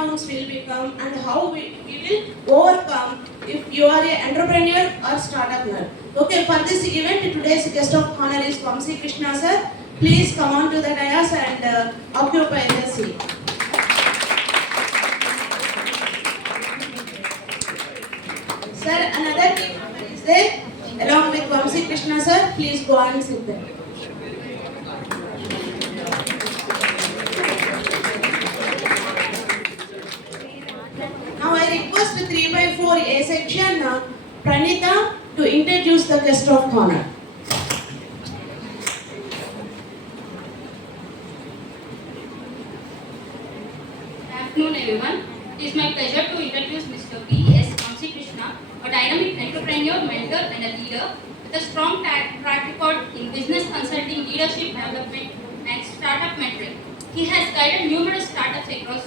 unknowns will become and how we will overcome if you are an entrepreneur or startup nerd. Okay, for this event, today's guest of honor is Vamsi Krishna sir. Please come on to the dais and occupy the seat. Sir, another team member is there along with Vamsi Krishna sir. Please go on and sit there. Now I request 3x4 A section Pranita to introduce the guest of honor. Good afternoon everyone. It is my pleasure to introduce Mr. B.S. Vamsi Krishna, a dynamic entrepreneur, mentor and a leader with a strong track record in business consulting, leadership development and startup mentoring. He has guided numerous startups across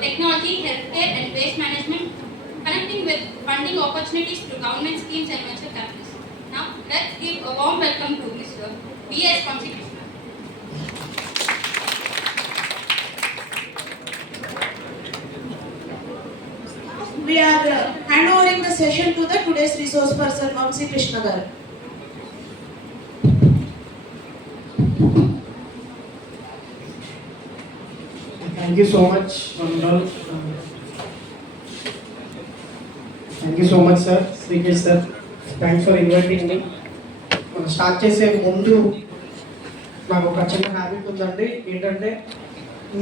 technology, healthcare and waste management, connecting with funding opportunities through government schemes and venture capitalists. Now, let's give a warm welcome to Mr. B.S. Vamsi Krishna. We are handovering the session to the today's resource person, Vamsi Krishna garu. Thank you so much, Mangal. Thank you so much, sir. Srikesh sir. Thanks for inviting me. Start చేసే ముందు నాకు ఒక చిన్న habit ఉందండి. ఏంటంటే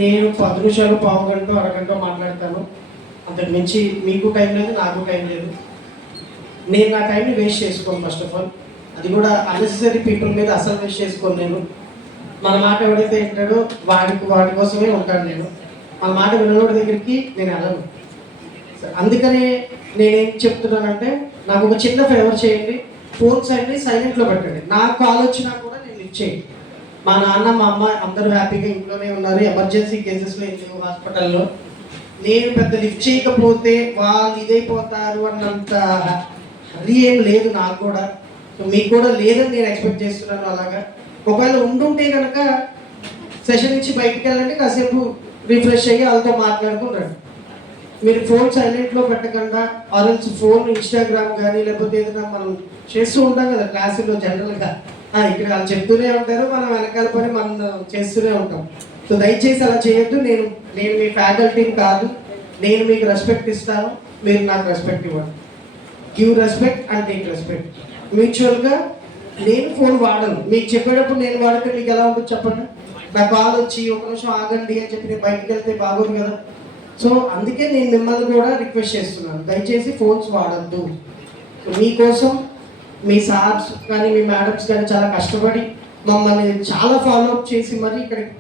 నేను 10 నిమిషాలు, పావు గంట, అరగంట మాట్లాడతాను. అంతకు మించి మీకు టైం లేదు, నాకు టైం లేదు. నేను నా టైంని వేస్ట్ చేసుకోను. ఫస్ట్ ఆఫ్ ఆల్ అది కూడా అన్నెసెసరీ పీపుల్ మీద అసలు వేస్ట్ చేసుకోను. నేను మన మాట ఎవడైతే వింటాడో వాడి కోసమే ఉంటాను. నేను మన మాట వినోడి దగ్గరికి నేను వెళ్ళను. అందుకనే నేనేం చెప్తున్నానంటే, నాకు ఒక చిన్న ఫేవర్ చేయండి. ఫోన్స్ అన్ని సైలెంట్లో పెట్టండి. నాకు కాల్ వచ్చినా కూడా నేను లిఫ్ట్ చేయండి. మా నాన్న, మా అమ్మ అందరూ హ్యాపీగా ఇంట్లోనే ఉన్నారు. ఎమర్జెన్సీ కేసెస్లో వెళ్ళి హాస్పిటల్లో నేను పెద్ద లిఫ్ట్ చేయకపోతే వాళ్ళు ఇదైపోతారు అన్నంత అది ఏం లేదు నాకు కూడా. మీకు కూడా లేదని నేను ఎక్స్పెక్ట్ చేస్తున్నాను. అలాగా ఒకవేళ ఉండుంటే కనుక సెషన్ నుంచి బయటికి వెళ్ళండి, కాసేపు రిఫ్రెష్ అయ్యి వాళ్ళతో మాట్లాడుకుంటారు. మీరు ఫోన్ సైలెంట్లో పెట్టకుండా, ఆరెంజ్ ఫోన్ ఇన్స్టాగ్రామ్ కానీ లేకపోతే ఏదైనా మనం చేస్తూ ఉంటాం కదా క్లాసుల్లో జనరల్గా. ఇక్కడ వాళ్ళు చెప్తూనే ఉంటారు, మనం వెనకాల పని మనం చేస్తూనే ఉంటాం. సో దయచేసి అలా చేయొద్దు. నేను మీ ఫ్యాకల్టీని కాదు. నేను మీకు రెస్పెక్ట్ ఇస్తాను, మీరు నాకు రెస్పెక్ట్ ఇవ్వండి. Give respect and take respect. మ్యూచువల్గా నేను ఫోన్ వాడను. మీకు చెప్పేటప్పుడు నేను వాడితే మీకు ఎలా ఉంటుంది చెప్పండి. నా కాల్ వచ్చి ఒక నిమిషం ఆగండి అని చెప్పి నేను బయటకు వెళ్తే బాగోదు కదా. సో అందుకే నేను మిమ్మల్ని కూడా రిక్వెస్ట్ చేస్తున్నాను, దయచేసి ఫోన్స్ వాడద్దు. మీకోసం మీ సార్స్ కానీ మీ మేడమ్స్ కానీ చాలా కష్టపడి మమ్మల్ని చాలా ఫాలో అప్ చేసి మరి ఇక్కడికి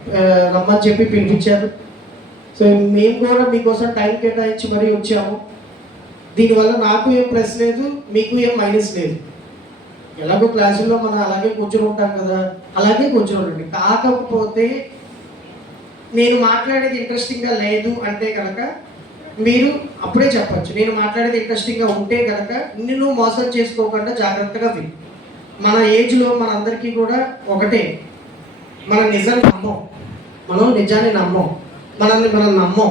రమ్మని చెప్పి పిలిపించారు. సో మేము కూడా మీకోసం టైం కేటాయించి మరీ వచ్చాము. దీనివల్ల నాకు ఏం ప్లస్ లేదు, మీకు ఏం మైనస్ లేదు. ఎలాగో క్లాసుల్లో మనం అలాగే కూర్చొని ఉంటాం కదా, అలాగే కూర్చొని ఉండండి. కాకపోతే నేను మాట్లాడేది ఇంట్రెస్టింగ్గా లేదు అంటే కనుక మీరు అప్పుడే చెప్పచ్చు. నేను మాట్లాడేది ఇంట్రెస్టింగ్గా ఉంటే కనుక నిన్ను మోసం చేసుకోకుండా జాగ్రత్తగా విను. మన ఏజ్లో మనందరికీ కూడా ఒకటే, మనం నిజాన్ని నమ్మం, మనం నిజాన్ని నమ్మం, మనం నమ్మం.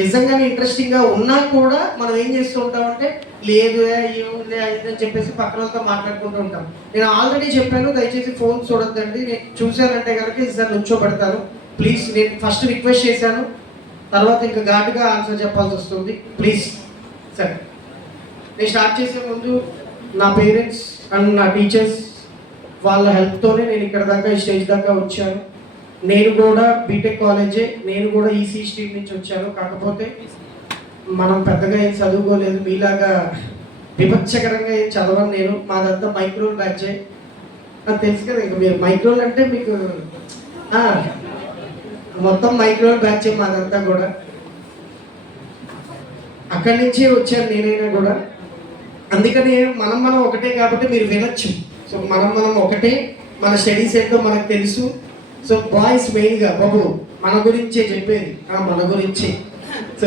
నిజంగానే ఇంట్రెస్టింగ్గా ఉన్నా కూడా మనం ఏం చేస్తూ ఉంటామంటే లేదు ఏముంది అని చెప్పేసి పక్కన వాళ్ళతో మాట్లాడుకుంటూ ఉంటాం. నేను ఆల్రెడీ చెప్పాను, దయచేసి ఫోన్ చూడొద్దండి. నేను చూశానంటే కనుక ఈసారి నుంచోబెడతాను ప్లీజ్. నేను ఫస్ట్ రిక్వెస్ట్ చేశాను, తర్వాత ఇంకా ఘాటుగా ఆన్సర్ చెప్పాల్సి వస్తుంది ప్లీజ్. సరే, నేను స్టార్ట్ చేసే ముందు నా పేరెంట్స్ అండ్ నా టీచర్స్ వాళ్ళ హెల్ప్తోనే నేను ఇక్కడ దాకా ఈ స్టేజ్ దాకా వచ్చాను. నేను కూడా బీటెక్ కాలేజే, నేను కూడా ఈసీ స్ట్రీమ్ నుంచి వచ్చాను. కాకపోతే మనం పెద్దగా ఏం చదువుకోలేదు, మీలాగా విభత్సకరంగా ఏం చదవను నేను. మాదంతా మైక్రోల్ బ్యాచే, నాకు తెలుసు కదా. ఇంకా మీరు మైక్రోల్ అంటే మీకు మొత్తం మైక్రోల్ బ్యాచే మాదంతా కూడా. అక్కడి నుంచే వచ్చాను నేనైనా కూడా. అందుకని మనం ఒకటే కాబట్టి మీరు వినొచ్చు. సో మనం ఒకటే, మన స్టడీస్ ఏంటో మనకు తెలుసు. సో బాయ్స్ మెయిన్గా బాబు మన గురించే చెప్పేది, మన గురించే. సో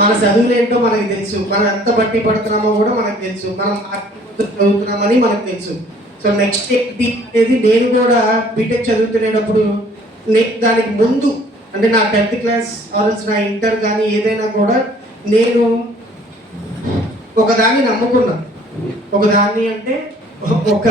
మన చదువులు ఏంటో మనకు తెలుసు, మనం ఎంత బట్టి పడుతున్నామో కూడా మనకు తెలుసు, మనం చదువుతున్నామని మనకు తెలుసు. సో నెక్స్ట్ అనేది నేను కూడా బీటెక్ చదువుతునేటప్పుడు దానికి ముందు అంటే నా 10th క్లాస్ ఆల్స్ నా ఇంటర్ కానీ ఏదైనా కూడా నేను ఒకదాన్ని నమ్ముకున్నాను. ఒకదాన్ని అంటే ఒక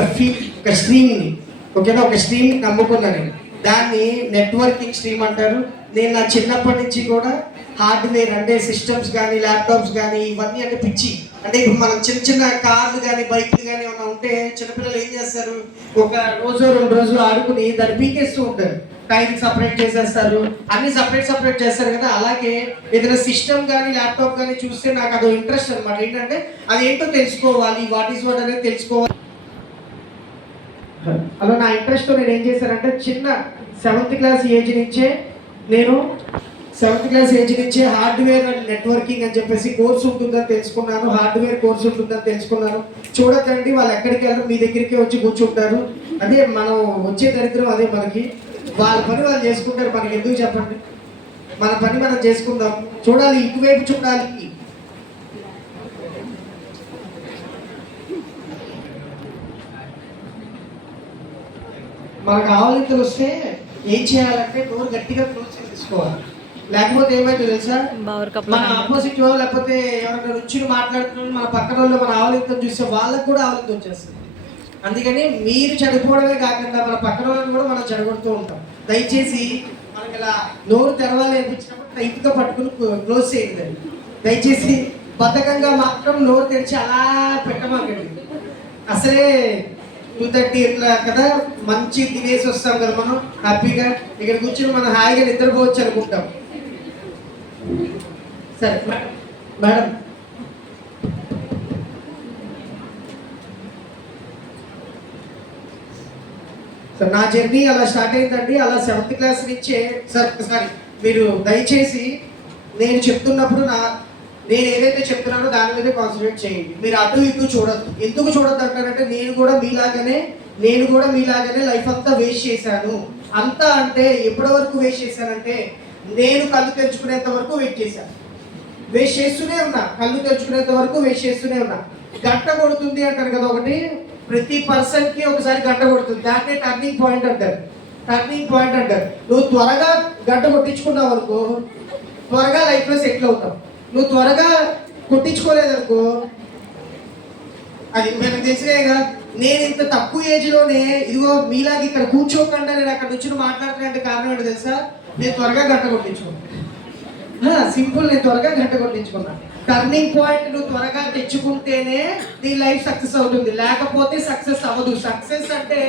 స్ట్రీమ్ని, ఓకేనా, ఒక స్ట్రీమ్ని నమ్ముకున్నాను నేను. దాన్ని నెట్వర్కింగ్ స్ట్రీమ్ అంటారు. నేను నా చిన్నప్పటి నుంచి కూడా హార్డ్వేర్ అంటే సిస్టమ్స్ కానీ ల్యాప్టాప్స్ కానీ ఇవన్నీ అంటే పిచ్చి. అంటే ఇప్పుడు మనం చిన్న చిన్న కార్లు కానీ బైక్లు కానీ ఏమైనా ఉంటే చిన్నపిల్లలు ఏం చేస్తారు, ఒక రోజు 2 రోజులు ఆడుకుని దాన్ని పీకేస్తూ ఉంటారు. టైర్కి సపరేట్ చేసేస్తారు, అన్ని సపరేట్ చేస్తారు కదా. అలాగే ఏదైనా సిస్టమ్ కానీ ల్యాప్టాప్ కానీ చూస్తే నాకు అదో ఇంట్రెస్ట్ అనమాట. ఏంటంటే అది ఏంటో తెలుసుకోవాలి, వాట్ ఈస్ వాట్ అనేది తెలుసుకోవాలి. అలా నా ఇంట్రెస్ట్ నేను ఏం చేశానంటే చిన్న 7th క్లాస్ ఏజ్ నుంచే హార్డ్వేర్ అండ్ నెట్వర్కింగ్ అని చెప్పేసి కోర్స్ ఉంటుందని తెలుసుకున్నాను. హార్డ్వేర్ కోర్స్ ఉంటుందని తెలుసుకున్నాను. చూడకండి, వాళ్ళు ఎక్కడికి వెళ్ళరు, మీ దగ్గరికి వచ్చి కూర్చుంటారు. అదే మనం వచ్చే దరిద్రం, అదే మనకి. వాళ్ళ పని వాళ్ళు చేసుకుంటారు, మనకి ఎందుకు చెప్పండి. మన పని మనం చేసుకుందాం. చూడాలి, ఇటువైపు చూడాలి. మనకు ఆవలింతలు వస్తే ఏం చేయాలంటే డోర్ గట్టిగా క్లోజ్ చేసుకోవాలి. లేకపోతే ఏమైతే తెలుసా, మన ఆపోజిట్ వాళ్ళు లేకపోతే ఎవరైనా రుచిని మాట్లాడుతున్న మన పక్కన వాళ్ళు మన ఆవలింతలు చూస్తే వాళ్ళకు కూడా ఆవలింత వచ్చేస్తుంది. అందుకని మీరు చెడిపోవడమే కాకుండా మన పక్కన వాళ్ళని కూడా మనం చెడగొడుతూ ఉంటాం. దయచేసి మనకి ఇలా నోరు తెరవాలి అనిపించినప్పుడు టైట్గా పట్టుకుని క్లోజ్ చేయండి. దయచేసి బద్ధకంగా మాత్రం నోరు తెరిచి అలా పెట్టమాకండి. అసలే 2:30 ఇట్లా కదా, మంచి తినేసి వస్తాం కదా మనం హ్యాపీగా. ఇక్కడ కూర్చొని మనం హాయిగా నిద్రపోవచ్చు అనుకుంటాం. సరే మేడం, సార్ నా జర్నీ అలా స్టార్ట్ అయిందండి. అలా 7th క్లాస్ నుంచే సార్ ఒకసారి మీరు దయచేసి నేను చెప్తున్నప్పుడు నేను ఏదైతే చెప్తున్నానో దాని మీద కాన్సన్ట్రేట్ చేయండి. మీరు అటు ఇటు చూడద్దు. ఎందుకు చూడద్దు అంటారంటే నేను కూడా మీలాగానే లైఫ్ అంతా వేస్ట్ చేశాను. అంతా అంటే ఎప్పటి వరకు వేస్ట్ చేశానంటే నేను కళ్ళు తెరుచుకునేంత వరకు వేస్ట్ చేస్తూనే ఉన్నా. కళ్ళు తెరుచుకునేంత వరకు వేస్ట్ చేస్తూనే ఉన్నా. గంట కొడుతుంది అంటారు కదా ఒకటి, ప్రతి పర్సన్కి ఒకసారి గంట కొడుతుంది. దాన్నే టర్నింగ్ పాయింట్ అంటారు. నువ్వు త్వరగా గంట కొట్టించుకున్నావు అనుకో, త్వరగా లైఫ్లో సెటిల్ అవుతావు. నువ్వు త్వరగా కొట్టించుకోలేదనుకో, అది మనకు తెలిసినేగా. నేను ఇంత తక్కువ ఏజ్లోనే ఇదిగో మీలాగా ఇక్కడ కూర్చోకుండా నేను అక్కడ నుంచి మాట్లాడుతున్నా కారణం ఏంటో తెలుసా, నేను త్వరగా గంట కొట్టించుకున్నాను. సింపుల్, నేను త్వరగా గంట కొట్టించుకున్నాను. టర్నింగ్ పాయింట్ నువ్వు త్వరగా తెచ్చుకుంటేనే నీ లైఫ్ సక్సెస్ అవుతుంది, లేకపోతే సక్సెస్ అవ్వదు. సక్సెస్ అంటే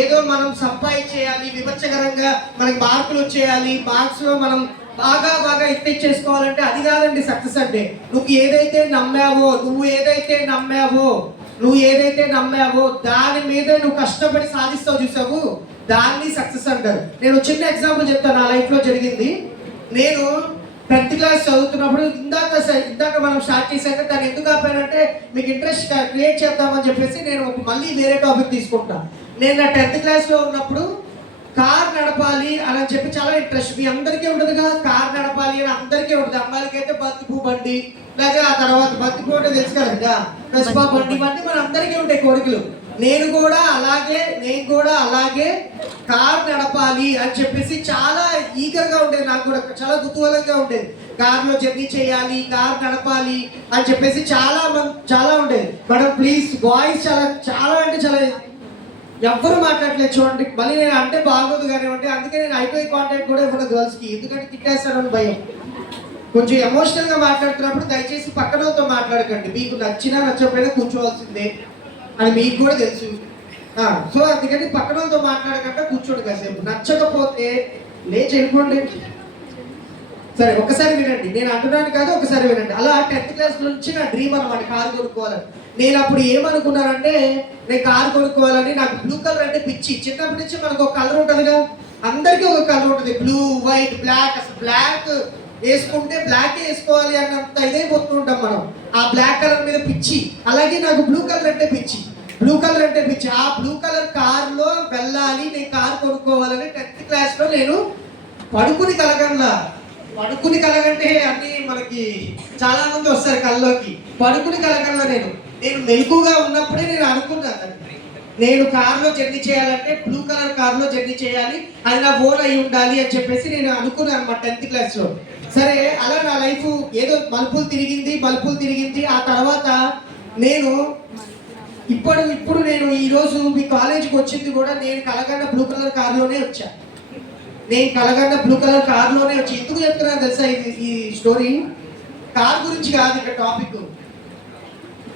ఏదో మనం సంపాదించేయాలి, విమర్శకరంగా మనకి మార్కులు వచ్చేయాలి, మార్క్స్లో మనం బాగా ఎత్తిచ్చేసుకోవాలంటే అది కాదండి సక్సెస్ అంటే. నువ్వు ఏదైతే నమ్మావో దాని మీదే నువ్వు కష్టపడి సాధిస్తావు చూసావు, దాన్ని సక్సెస్ అంటారు. నేను చిన్న ఎగ్జాంపుల్ చెప్తాను, నా లైఫ్లో జరిగింది. నేను 10th క్లాస్ చదువుతున్నప్పుడు ఇందాక మనం స్టార్ట్ చేశాక దాన్ని ఎందుకు ఆపానంటే మీకు ఇంట్రెస్ట్ క్రియేట్ చేద్దామని చెప్పేసి నేను మళ్ళీ వేరే టాపిక్ తీసుకుంటాను. నేను నా 10th క్లాస్లో ఉన్నప్పుడు కార్ నడపాలి అని చెప్పి చాలా ఇంట్రెస్ట్. మీ అందరికీ ఉంటుంది కదా, కార్ నడపాలి అని అందరికీ ఉంటుంది. అమ్మాయిలకైతే బంతిపూ బండి, లేదా ఆ తర్వాత బంతిపూ అంటే తెలుసు కదా, వెస్పా బండి, ఇవన్నీ మన అందరికీ ఉంటాయి కోరికలు. నేను కూడా అలాగే కార్ నడపాలి అని చెప్పేసి చాలా ఈగర్గా ఉండేది. నాకు కూడా చాలా కుతూహలంగా ఉండేది. కార్లో జర్నీ చేయాలి, కార్ నడపాలి అని చెప్పేసి చాలా ఉండేది. మేడం ప్లీజ్, బాయ్స్ చాలా అంటే చాలా ఎవ్వరు మాట్లాడలేదు చూడండి. మళ్ళీ నేను అంటే బాగోదు కానివ్వండి, అందుకే నేను ఐ కాంటాక్ట్ కూడా ఇవ్వను గర్ల్స్కి, ఎందుకంటే తిట్టేస్తానని భయం. కొంచెం ఎమోషనల్గా మాట్లాడుతున్నప్పుడు దయచేసి పక్కనతో మాట్లాడకండి. మీకు నచ్చినా నచ్చకపోయినా కూర్చోవాల్సిందే అని మీకు కూడా తెలుసు. సో అందుకని పక్కనతో మాట్లాడకుండా కూర్చోండి కాసేపు. నచ్చకపోతే లేచి వెళ్ళిపోండి. సరే ఒకసారి వినండి, నేను అంటున్నాను కాదు, ఒకసారి వినండి. అలా 10th క్లాస్ నుంచి నా డ్రీమ్ అనమాట కారు కొనుక్కోవాలని. నేను అప్పుడు ఏమనుకున్నానంటే నేను కారు కొనుక్కోవాలని, నాకు బ్లూ కలర్ అంటే పిచ్చి. చిన్నప్పటి నుంచి మనకు ఒక కలర్ ఉంటుందిగా, అందరికీ ఒక కలర్ ఉంటుంది, బ్లూ, వైట్, బ్లాక్. అసలు బ్లాక్ వేసుకుంటే బ్లాకే వేసుకోవాలి అన్నంత ఇదైపోతూ ఉంటాం మనం. ఆ బ్లాక్ కలర్ మీద పిచ్చి. అలాగే నాకు బ్లూ కలర్ అంటే పిచ్చి. ఆ బ్లూ కలర్ కార్లో వెళ్ళాలి, నేను కారు కొనుక్కోవాలని 10th క్లాస్లో నేను పడుకుని కలగంటే అన్నీ మనకి చాలా మంది వస్తారు కల్లోకి. పడుకుని కలగంలో నేను మెలకుగా ఉన్నప్పుడే నేను అనుకున్నాను, నేను కార్లో జర్నీ చేయాలంటే బ్లూ కలర్ కార్లో జర్నీ చేయాలి, అది నా గోల్ అయి ఉండాలి అని చెప్పేసి నేను అనుకున్నాను అనమాట 10th క్లాస్లో. సరే అలా నా లైఫ్ ఏదో మలుపులు తిరిగింది. ఆ తర్వాత నేను ఇప్పుడు నేను ఈరోజు మీ కాలేజీకి వచ్చింది కూడా నేను కలగన్న బ్లూ కలర్ కార్లోనే వచ్చా. ఎందుకు చెప్తున్నాను తెలుసా ఈ స్టోరీ? కార్ గురించి కాదు ఇక్కడ టాపిక్.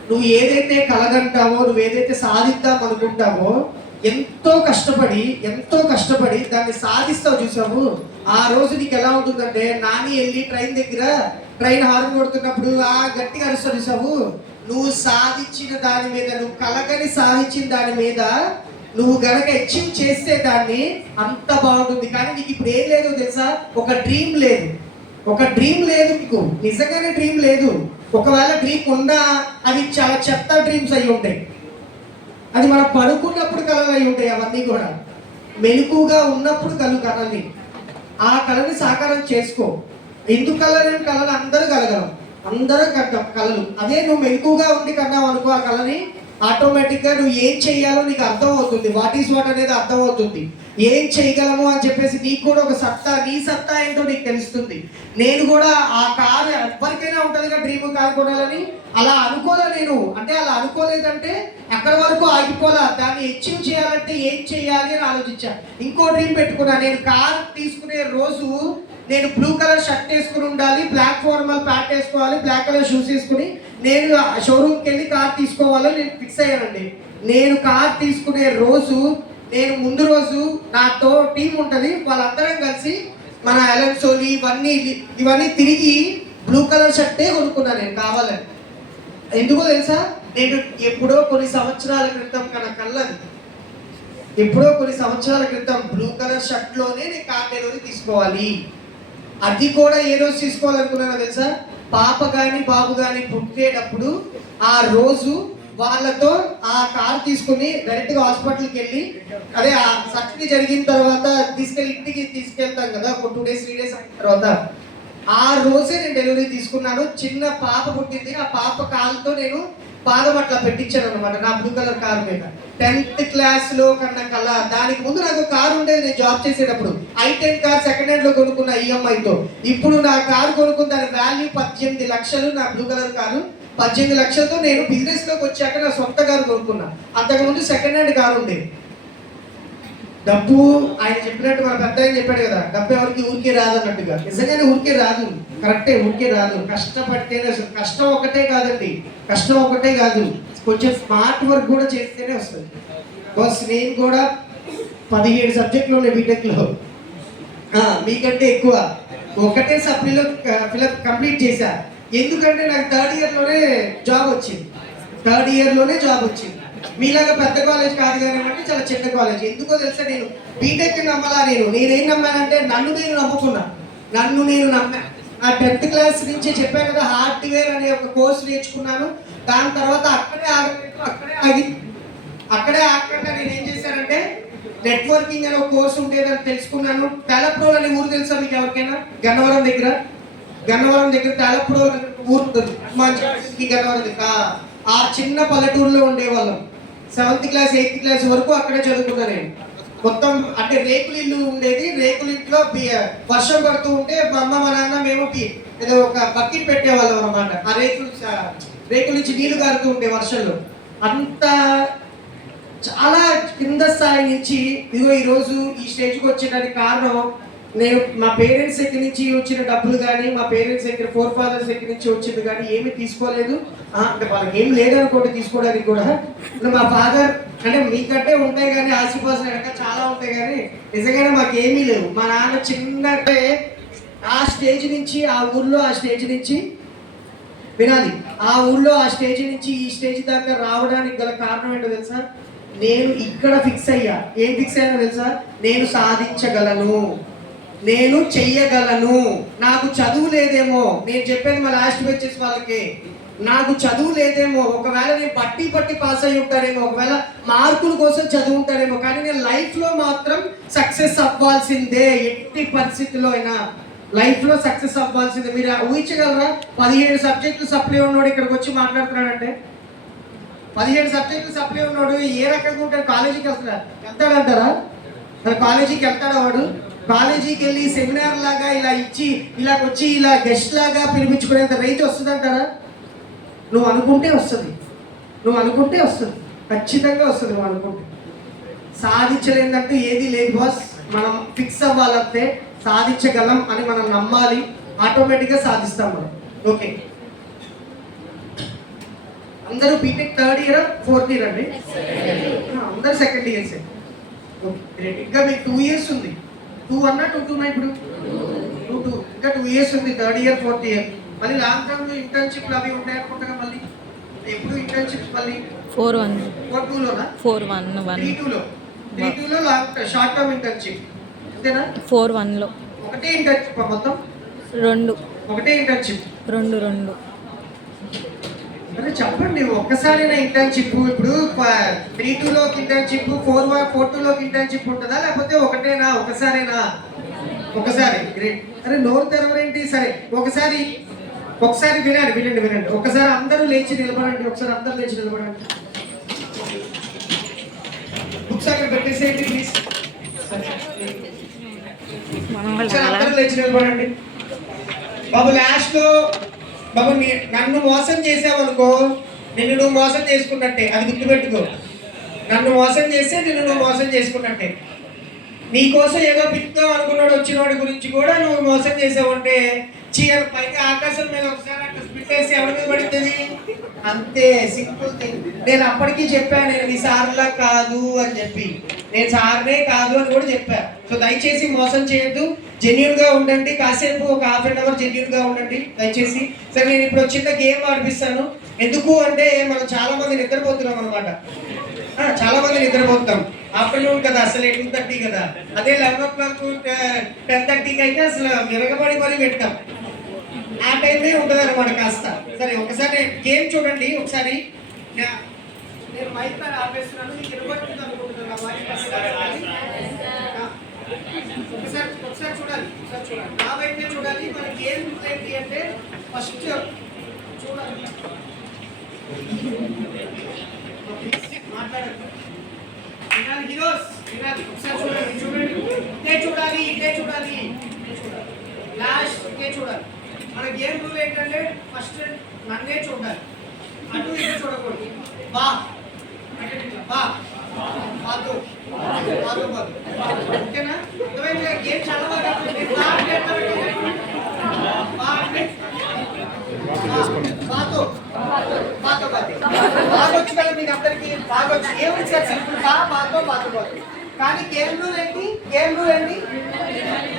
నువ్వు ఏదైతే కలగంటావో, నువ్వు ఏదైతే సాధిద్దాం అనుకుంటావో, ఎంతో కష్టపడి దాన్ని సాధిస్తావు చూసావు. ఆ రోజు నీకు ఎలా ఉంటుందంటే, నాని వెళ్ళి ట్రైన్ హార్న్ కొడుతున్నప్పుడు గట్టిగా అరుస్తావు చూసావు. నువ్వు సాధించిన దాని మీద, నువ్వు కలగని సాధించిన దాని మీద నువ్వు గనక అచీవ్ చేస్తే దాన్ని అంత బాగుంటుంది. కానీ నీకు ఇప్పుడు ఏం లేదు తెలుసా? ఒక డ్రీమ్ లేదు నీకు, నిజంగానే డ్రీమ్ లేదు. ఒకవేళ డ్రీమ్ ఉన్నా అది చాలా చెత్త డ్రీమ్స్ అయి ఉంటాయి. అది మనం పడుకున్నప్పుడు కళలు అయి ఉంటాయి. అవన్నీ కూడా మెలకుగా ఉన్నప్పుడు కళని, ఆ కళని సాకారం చేసుకో. ఎందుకు కళని అందరూ కలగలం, కళలు. అదే నువ్వు మెలకుగా ఉండి కన్నావు అనుకో ఆ కళని, ఆటోమేటిక్గా నువ్వు ఏం చెయ్యాలో నీకు అర్థం అవుతుంది. వాట్ ఈస్ వాట్ అనేది అర్థం అవుతుంది. ఏం చేయగలము అని చెప్పేసి నీకు కూడా ఒక నీ సత్తా ఏంటో నీకు తెలుస్తుంది. నేను కూడా ఆ కారు ఎవరికైనా ఉంటుంది కదా డ్రీమ్ కారు కొనాలని, అలా అనుకోలే నేను. అంటే అలా అనుకోలేదంటే అక్కడ వరకు ఆగిపోలా. దాన్ని అచీవ్ చేయాలంటే ఏం చేయాలి అని ఆలోచించా. ఇంకో డ్రీమ్ పెట్టుకున్నా. నేను కార్ తీసుకునే రోజు నేను బ్లూ కలర్ షర్ట్ వేసుకుని ఉండాలి, బ్లాక్ ఫార్మల్ ప్యాంట్ వేసుకోవాలి, బ్లాక్ కలర్ షూస్ వేసుకుని నేను షోరూమ్కి వెళ్ళి కార్ తీసుకోవాలని నేను ఫిక్స్ అయ్యానండి. నేను కార్ తీసుకునే రోజు, నేను ముందు రోజు నాతో టీం ఉంటుంది, వాళ్ళందరం కలిసి మన ఎలన్సోలి ఇవన్నీ తిరిగి బ్లూ కలర్ షర్టే కొనుక్కున్నాను నేను కావాలని. ఎందుకో తెలుసా? నేను ఎప్పుడో కొన్ని సంవత్సరాల క్రితం బ్లూ కలర్ షర్ట్లోనే నేను కార్ డెలివరీ తీసుకోవాలి. అది కూడా ఏ రోజు తీసుకోవాలనుకున్నానో తెలుసా? పాప కానీ బాబు కానీ పుట్టేటప్పుడు ఆ రోజు వాళ్ళతో ఆ కార్ తీసుకుని డైరెక్ట్గా హాస్పిటల్కి వెళ్ళి, అదే ఆ సర్జరీ జరిగిన తర్వాత ఇంటికి తీసుకెళ్తాం కదా ఒక 2 days 3 days అయిన తర్వాత, ఆ రోజే నేను డెలివరీ తీసుకున్నాను. చిన్న పాప పుట్టింది. ఆ పాప కాలుతో నేను పాదం అట్లా పెట్టించాను అనమాట నా బ్లూ కలర్ కార్ మీద. 10th క్లాస్లో కన్నా కల్లా. దానికి ముందు నాకు కారు ఉండేది నేను జాబ్ చేసేటప్పుడు. i10 కార్ సెకండ్ హ్యాండ్ లో కొనుక్కున్న ఈఎంఐతో. ఇప్పుడు నా కారు కొనుక్కున్న దాని వాల్యూ 18 లక్షలు. నా బ్లూ కలర్ కారు 18 లక్షలతో నేను బిజినెస్ లోకి వచ్చాక నా సొంత కారు కొనుక్కున్నా. అంతకుముందు సెకండ్ హ్యాండ్ కారు ఉండేది. డబ్బు ఆయన చెప్పినట్టు మన పెద్ద ఆయన చెప్పాడు కదా, డబ్బు ఎవరికి ఊరికే రాదు అన్నట్టుగా. నిజంగానే ఊరికే రాదు, కరెక్టే, ఊరికే రాదు. కష్టపడితేనే, కష్టం ఒకటే కాదు, కొంచెం స్మార్ట్ వర్క్ కూడా చేస్తేనే వస్తుంది. బస్ నేను కూడా 17 సబ్జెక్టులు ఉన్నాయి బీటెక్లో, మీకంటే ఎక్కువ. ఒకటే సప్లీలో కంప్లీట్ చేశా. ఎందుకంటే నాకు థర్డ్ ఇయర్లోనే జాబ్ వచ్చింది. మీలాగా పెద్ద కాలేజ్ కాదు కానీ అంటే చాలా చిన్న కాలేజ్. ఎందుకో తెలుసా? నేను బీటెక్ నమ్మలా. నేనేం నమ్మానంటే నన్ను నేను నమ్ముకున్నా. ఆ 10th క్లాస్ నుంచి చెప్పాను కదా, హార్డ్వేర్ అనే ఒక కోర్స్ నేర్చుకున్నాను. దాని తర్వాత అక్కడే ఆగకుండా నేను ఏం చేశానంటే నెట్వర్కింగ్ అనే ఒక కోర్స్ ఉండేదని తెలుసుకున్నాను. తెలప్రోల్ అనే ఊరు తెలుసా మీకు ఎవరికైనా? గన్నవరం దగ్గర తెలప్రోల్ అనే ఊరు ఉంటుంది. గన్నవరం దగ్గర ఆ చిన్న పల్లెటూరులో ఉండేవాళ్ళం. 7th క్లాస్ 8th క్లాస్ వరకు అక్కడే చదువుకున్నా నేను. మొత్తం అంటే రేకులు ఇల్లు ఉండేది. రేకుల ఇంట్లో వర్షం పడుతూ ఉంటే మా అమ్మ మా నాన్న మేము ఏదో ఒక బకెట్ పెట్టేవాళ్ళం అనమాట. ఆ రేకుల నుంచి నీళ్లు కారుతూ ఉంటే వర్షంలో. అంత చాలా కింద స్థాయి నుంచి ఇదిగో ఈరోజు ఈ స్టేజ్కి వచ్చేటానికి కారణం నేను మా పేరెంట్స్ దగ్గర నుంచి వచ్చిన డబ్బులు కానీ, మా పేరెంట్స్ దగ్గర ఫోర్ ఫాదర్స్ దగ్గర నుంచి వచ్చింది కానీ ఏమీ తీసుకోలేదు. అంటే వాళ్ళకి ఏం లేదనుకోండి తీసుకోవడానికి కూడా. మా ఫాదర్ అంటే మీకంటే ఉంటాయి కానీ ఆశీర్వాదం కనుక చాలా ఉంటాయి కానీ నిజంగానే మాకేమీ లేవు. మా నాన్న చిన్నటే ఆ స్టేజ్ నుంచి వినాలి, ఆ ఊళ్ళో ఆ స్టేజ్ నుంచి ఈ స్టేజ్ దాకా రావడానికి గల కారణం ఏంటో తెలుసా? నేను ఇక్కడ ఫిక్స్ అయ్యా. ఏం ఫిక్స్ అయ్యానో తెలుసా? నేను సాధించగలను, నేను చెయ్యగలను. నాకు చదువు లేదేమో, నేను చెప్పేది మా లాస్ట్ వచ్చేసి వాళ్ళకి, నాకు చదువు లేదేమో, ఒకవేళ నేను పట్టి పాస్ అయ్యి ఉంటానేమో, ఒకవేళ మార్కుల కోసం చదువు ఉంటానేమో, కానీ నేను లైఫ్లో మాత్రం సక్సెస్ అవ్వాల్సిందే. ఎట్టి పరిస్థితుల్లో అయినా లైఫ్లో సక్సెస్ అవ్వాల్సిందే. మీరు ఊహించగలరా? 17 సబ్జెక్టులు సప్లై ఉన్నోడు ఇక్కడికి వచ్చి మాట్లాడుతున్నాడంటే 17 సబ్జెక్టులు సప్లై ఉన్నాడు ఏ రకంగా ఉంటాడు? కాలేజీకి వెళ్తాడంటారా? మరి కాలేజీకి వెళ్తాడా వాడు? కాలేజీకి వెళ్ళి సెమినార్ లాగా ఇలా ఇచ్చి ఇలా వచ్చి ఇలా గెస్ట్ లాగా పిలిపించుకునేంత రేంజ్ వస్తుందంటారా? నువ్వు అనుకుంటే వస్తుంది, నువ్వు అనుకుంటే వస్తుంది, ఖచ్చితంగా వస్తుంది. నువ్వు అనుకుంటే సాధించలేదంటూ ఏది లేదు బాస్. మనం ఫిక్స్ అవ్వాలంటే సాధించగలం అని మనం నమ్మాలి, ఆటోమేటిక్గా సాధిస్తాం మనం. ఓకే, అందరూ BTech 3rd year 4th year అండి? అందరు 2nd ఇయర్సే. Okay great. ఇంకా మీకు 2 years ఉంది. 2-1 2-2 ఇప్పుడు 2-2 ఇంకా 2 years ఉంది. 3rd year 4th year. మళ్ళీ లాంగ్ టర్మ్ ఇంటర్న్షిప్లు అవి ఉంటాయి అనుకుంటా. మళ్ళీ ఎప్పుడు ఇంటర్న్షిప్స్? మళ్ళీ 4-1 4-2లోనా? 4-1 3-2లో లాంగ్ షార్ట్ టర్మ్ ఇంటర్న్షిప్ అంతేనా? 4-1లో ఒకటే ఇంటర్న్షిప్ మొత్తం? 2 ఒకటే ఇంటర్న్షిప్ 2 అంటే చెప్పండి ఒక్కసారైనా ఇంటర్న్షిప్. ఇప్పుడు 3-2లోకి ఇంటర్న్షిప్, 4-2లోకి ఇంటర్న్షిప్ ఉంటుందా లేకపోతే ఒకటేనా? ఒకసారేనా? ఒకసారి. గ్రేట్. అరే నోరు తెరవరేంటి? సరే ఒకసారి వినండి. ఒకసారి అందరూ లేచి నిలబడండి. ఒకసారి అందరూ లేచి నిలబడండి. బుక్స్ అక్కడ పెట్టేసేయండి ప్లీజ్. ఒకసారి అందరూ లేచి నిలబడండి. బాబు లాస్ట్ లో బాబు నన్ను మోసం చేసావనుకో నిన్ను నువ్వు మోసం చేసుకున్నట్టే, అది గుర్తుపెట్టుకో. నన్ను మోసం చేస్తే నిన్ను నువ్వు మోసం చేసుకున్నట్టే. నీకోసం ఏదో పిలుద్దాం అనుకున్నాడు వచ్చిన వాడి గురించి కూడా నువ్వు మోసం చేసావంటే చీర పైకి ఆకాశం మీద ఒకసారి అట్లా పెట్టేసి ఎవరి మీద పడుతుంది అంతే. Simple thing. నేను అప్పటికీ చెప్పాను నేను నీ సార్లా కాదు అని చెప్పి, నేను సార్నే కాదు అని కూడా చెప్పా. సో దయచేసి మోసం చేయొద్దు, జెన్యూన్ గా ఉండండి. కాసేపు ఒక ½ an hour జెన్యూన్ గా ఉండండి దయచేసి. సరే నేను ఇప్పుడు చిన్న గేమ్ ఆడిపిస్తాను. ఎందుకు అంటే మనం చాలా మంది నిద్రపోతున్నాం అనమాట. చాలా మంది నిద్రపోతాం. ఆఫ్టర్నూన్ కదా, అసలు 2:30 కదా. అదే 11 o'clock 10:30కి అయితే అసలు విరగబడి మరీ పెట్టాం. ఆ టైమే ఉంటుంది అనమాట కాస్త. సరే ఒకసారి గేమ్ చూడండి. ఒకసారి నేను మైక్ పైన ఆపేస్తున్నాను, మీకు వినబడుతుంది అనుకుంటున్నాను. ఒకసారి చూడాలి. నా వైపే చూడాలి. మన గేమ్ ఏంటి అంటే ఫస్ట్ చూడాలి, మాట్లాడండి, వినాలి. హీరోస్ వినాలి. ఒకసారి చూడండి. ఇదే చూడాలి. లాస్ట్ ఇదే చూడాలి. మన గేమ్ రూల్ ఏంటంటే ఫస్ట్ నన్నే చూడాలి, అటు ఇటు చూడకూడదు. ఓకేనా? అర్థమైంది? గేమ్ చాలా బాగా బాగొచ్చు కదా మీకు అందరికి, బాగొచ్చు. ఏమి సార్ సింపుల్ బాతో. కానీ గేమ్ రూల్ ఏంటి?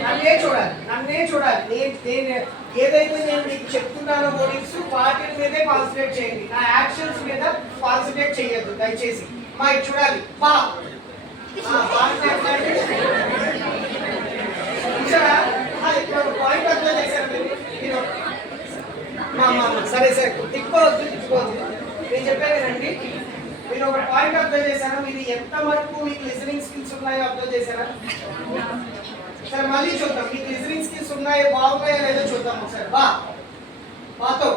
నన్నే చూడాలి. నేను ఏదైతే నేను మీకు చెప్తున్నానో మోడల్స్ వాటి మీదే కాన్సన్ట్రేట్ చేయండి. నా యాక్షన్స్ మీద కాన్సన్ట్రేట్ చేయొద్దు దయచేసి. మా ఇది చూడాలి. చూసారా? ఇప్పుడు పాయింట్ అప్లై చేశారు మీరు. సరే తిప్పుకోవద్దు. నేను చెప్పేదేనండి, మీరు ఒక పాయింట్ అబ్జర్వ్ చేశారా? మీరు ఎంత వరకు మీకు లిజనింగ్ స్కిల్స్ ఉన్నాయో అబ్జర్వ్ చేశారా? సరే మళ్ళీ చూద్దాం. మీకు లిజనింగ్ స్కిల్స్ ఉన్నాయో బాగున్నాయో లేదో చూద్దాం ఒకసారి. బాతో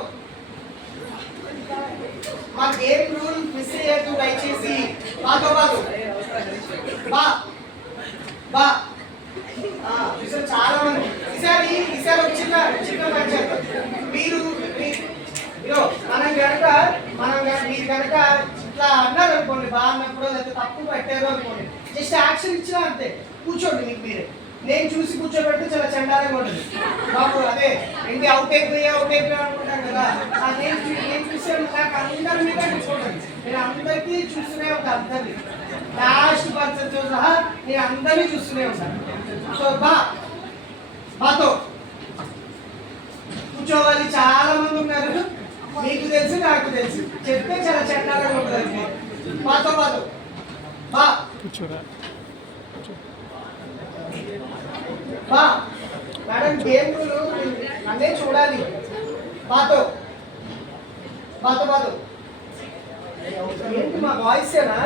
మా గేమ్ రూల్ మిస్ అయ్యేది దయచేసి. బాతో చాలా మంది ఈసారి ఒక చిన్న పంచాయత్. మీరు మీరు కనుక ఇట్లా అన్నారు అనుకోండి, బాగా అన్నప్పుడు లేకపోతే తప్పు పెట్టారు అనుకోండి, జస్ట్ యాక్షన్ ఇచ్చినా అంతే. కూర్చోండి మీకు మీరే. నేను చూసి కూర్చోబెడితే చాలా చండాలంగా ఉంటుంది. బాబు అదే ఏంటి అవుట్ అయిపోయా అనుకుంటాను కదా. నేను చూసాను, నాకు అందరి మీద కూర్చోండి. నేను అందరికీ చూస్తూనే ఉంటాను. అందరినీ లాస్ట్ పర్సన్తో సహా నేను అందరినీ చూస్తూనే ఉంటాను. సో బాతో కూర్చోవాలి. చాలా మంది ఉన్నారు, మీకు తెలుసు నాకు తెలుసు, చెప్తే చాలా చండాలంగా ఉంటుంది. బాతో మేడం గేమ్ రూల్ నన్నే చూడాలి. బాతో ఏంటి మా వాయిసేనా?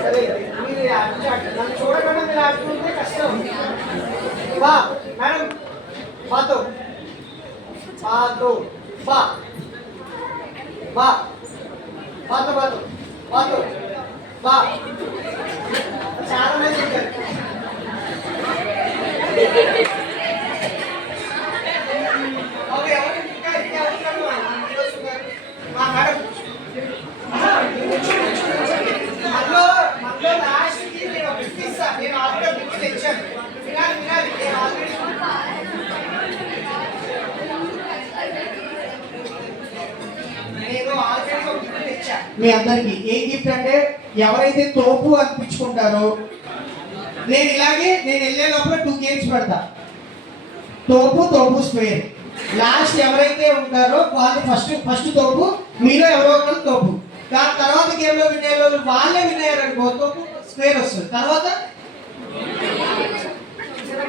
సరే మీరు నన్ను చూడకుండా మీరు ఆడుతుంటే కష్టం. మేడం బాతో బాతో బాతో బాతో బా చాలా మంది ఉంటారు. ఓకే ఇంకా అవసరమా మా మేడం మనలో లాస్ట్కి నేను ఒక గిఫ్ట్ ఇస్తాను. నేను ఆల్రెడీ గిఫ్ట్ తెచ్చాను. వినాలి నేను ఆల్రెడీ ఒక గిఫ్ట్ తెచ్చాను మీ అందరికి. ఏ గిఫ్ట్ అంటే ఎవరైతే తోపు అనిపించుకుంటారో నేను వెళ్ళే లోపల 2 గేమ్స్ పెడతా. తోపు స్క్వేర్. లాస్ట్ ఎవరైతే ఉంటారో వాళ్ళు ఫస్ట్ తోపు, మీలో ఎవరో ఒకరు తోపు. దాని తర్వాత గేమ్ లో విన్ అయ్యే వాళ్ళే విన్ అయ్యారనుకో తోపు స్క్వేర్ వస్తుంది. తర్వాత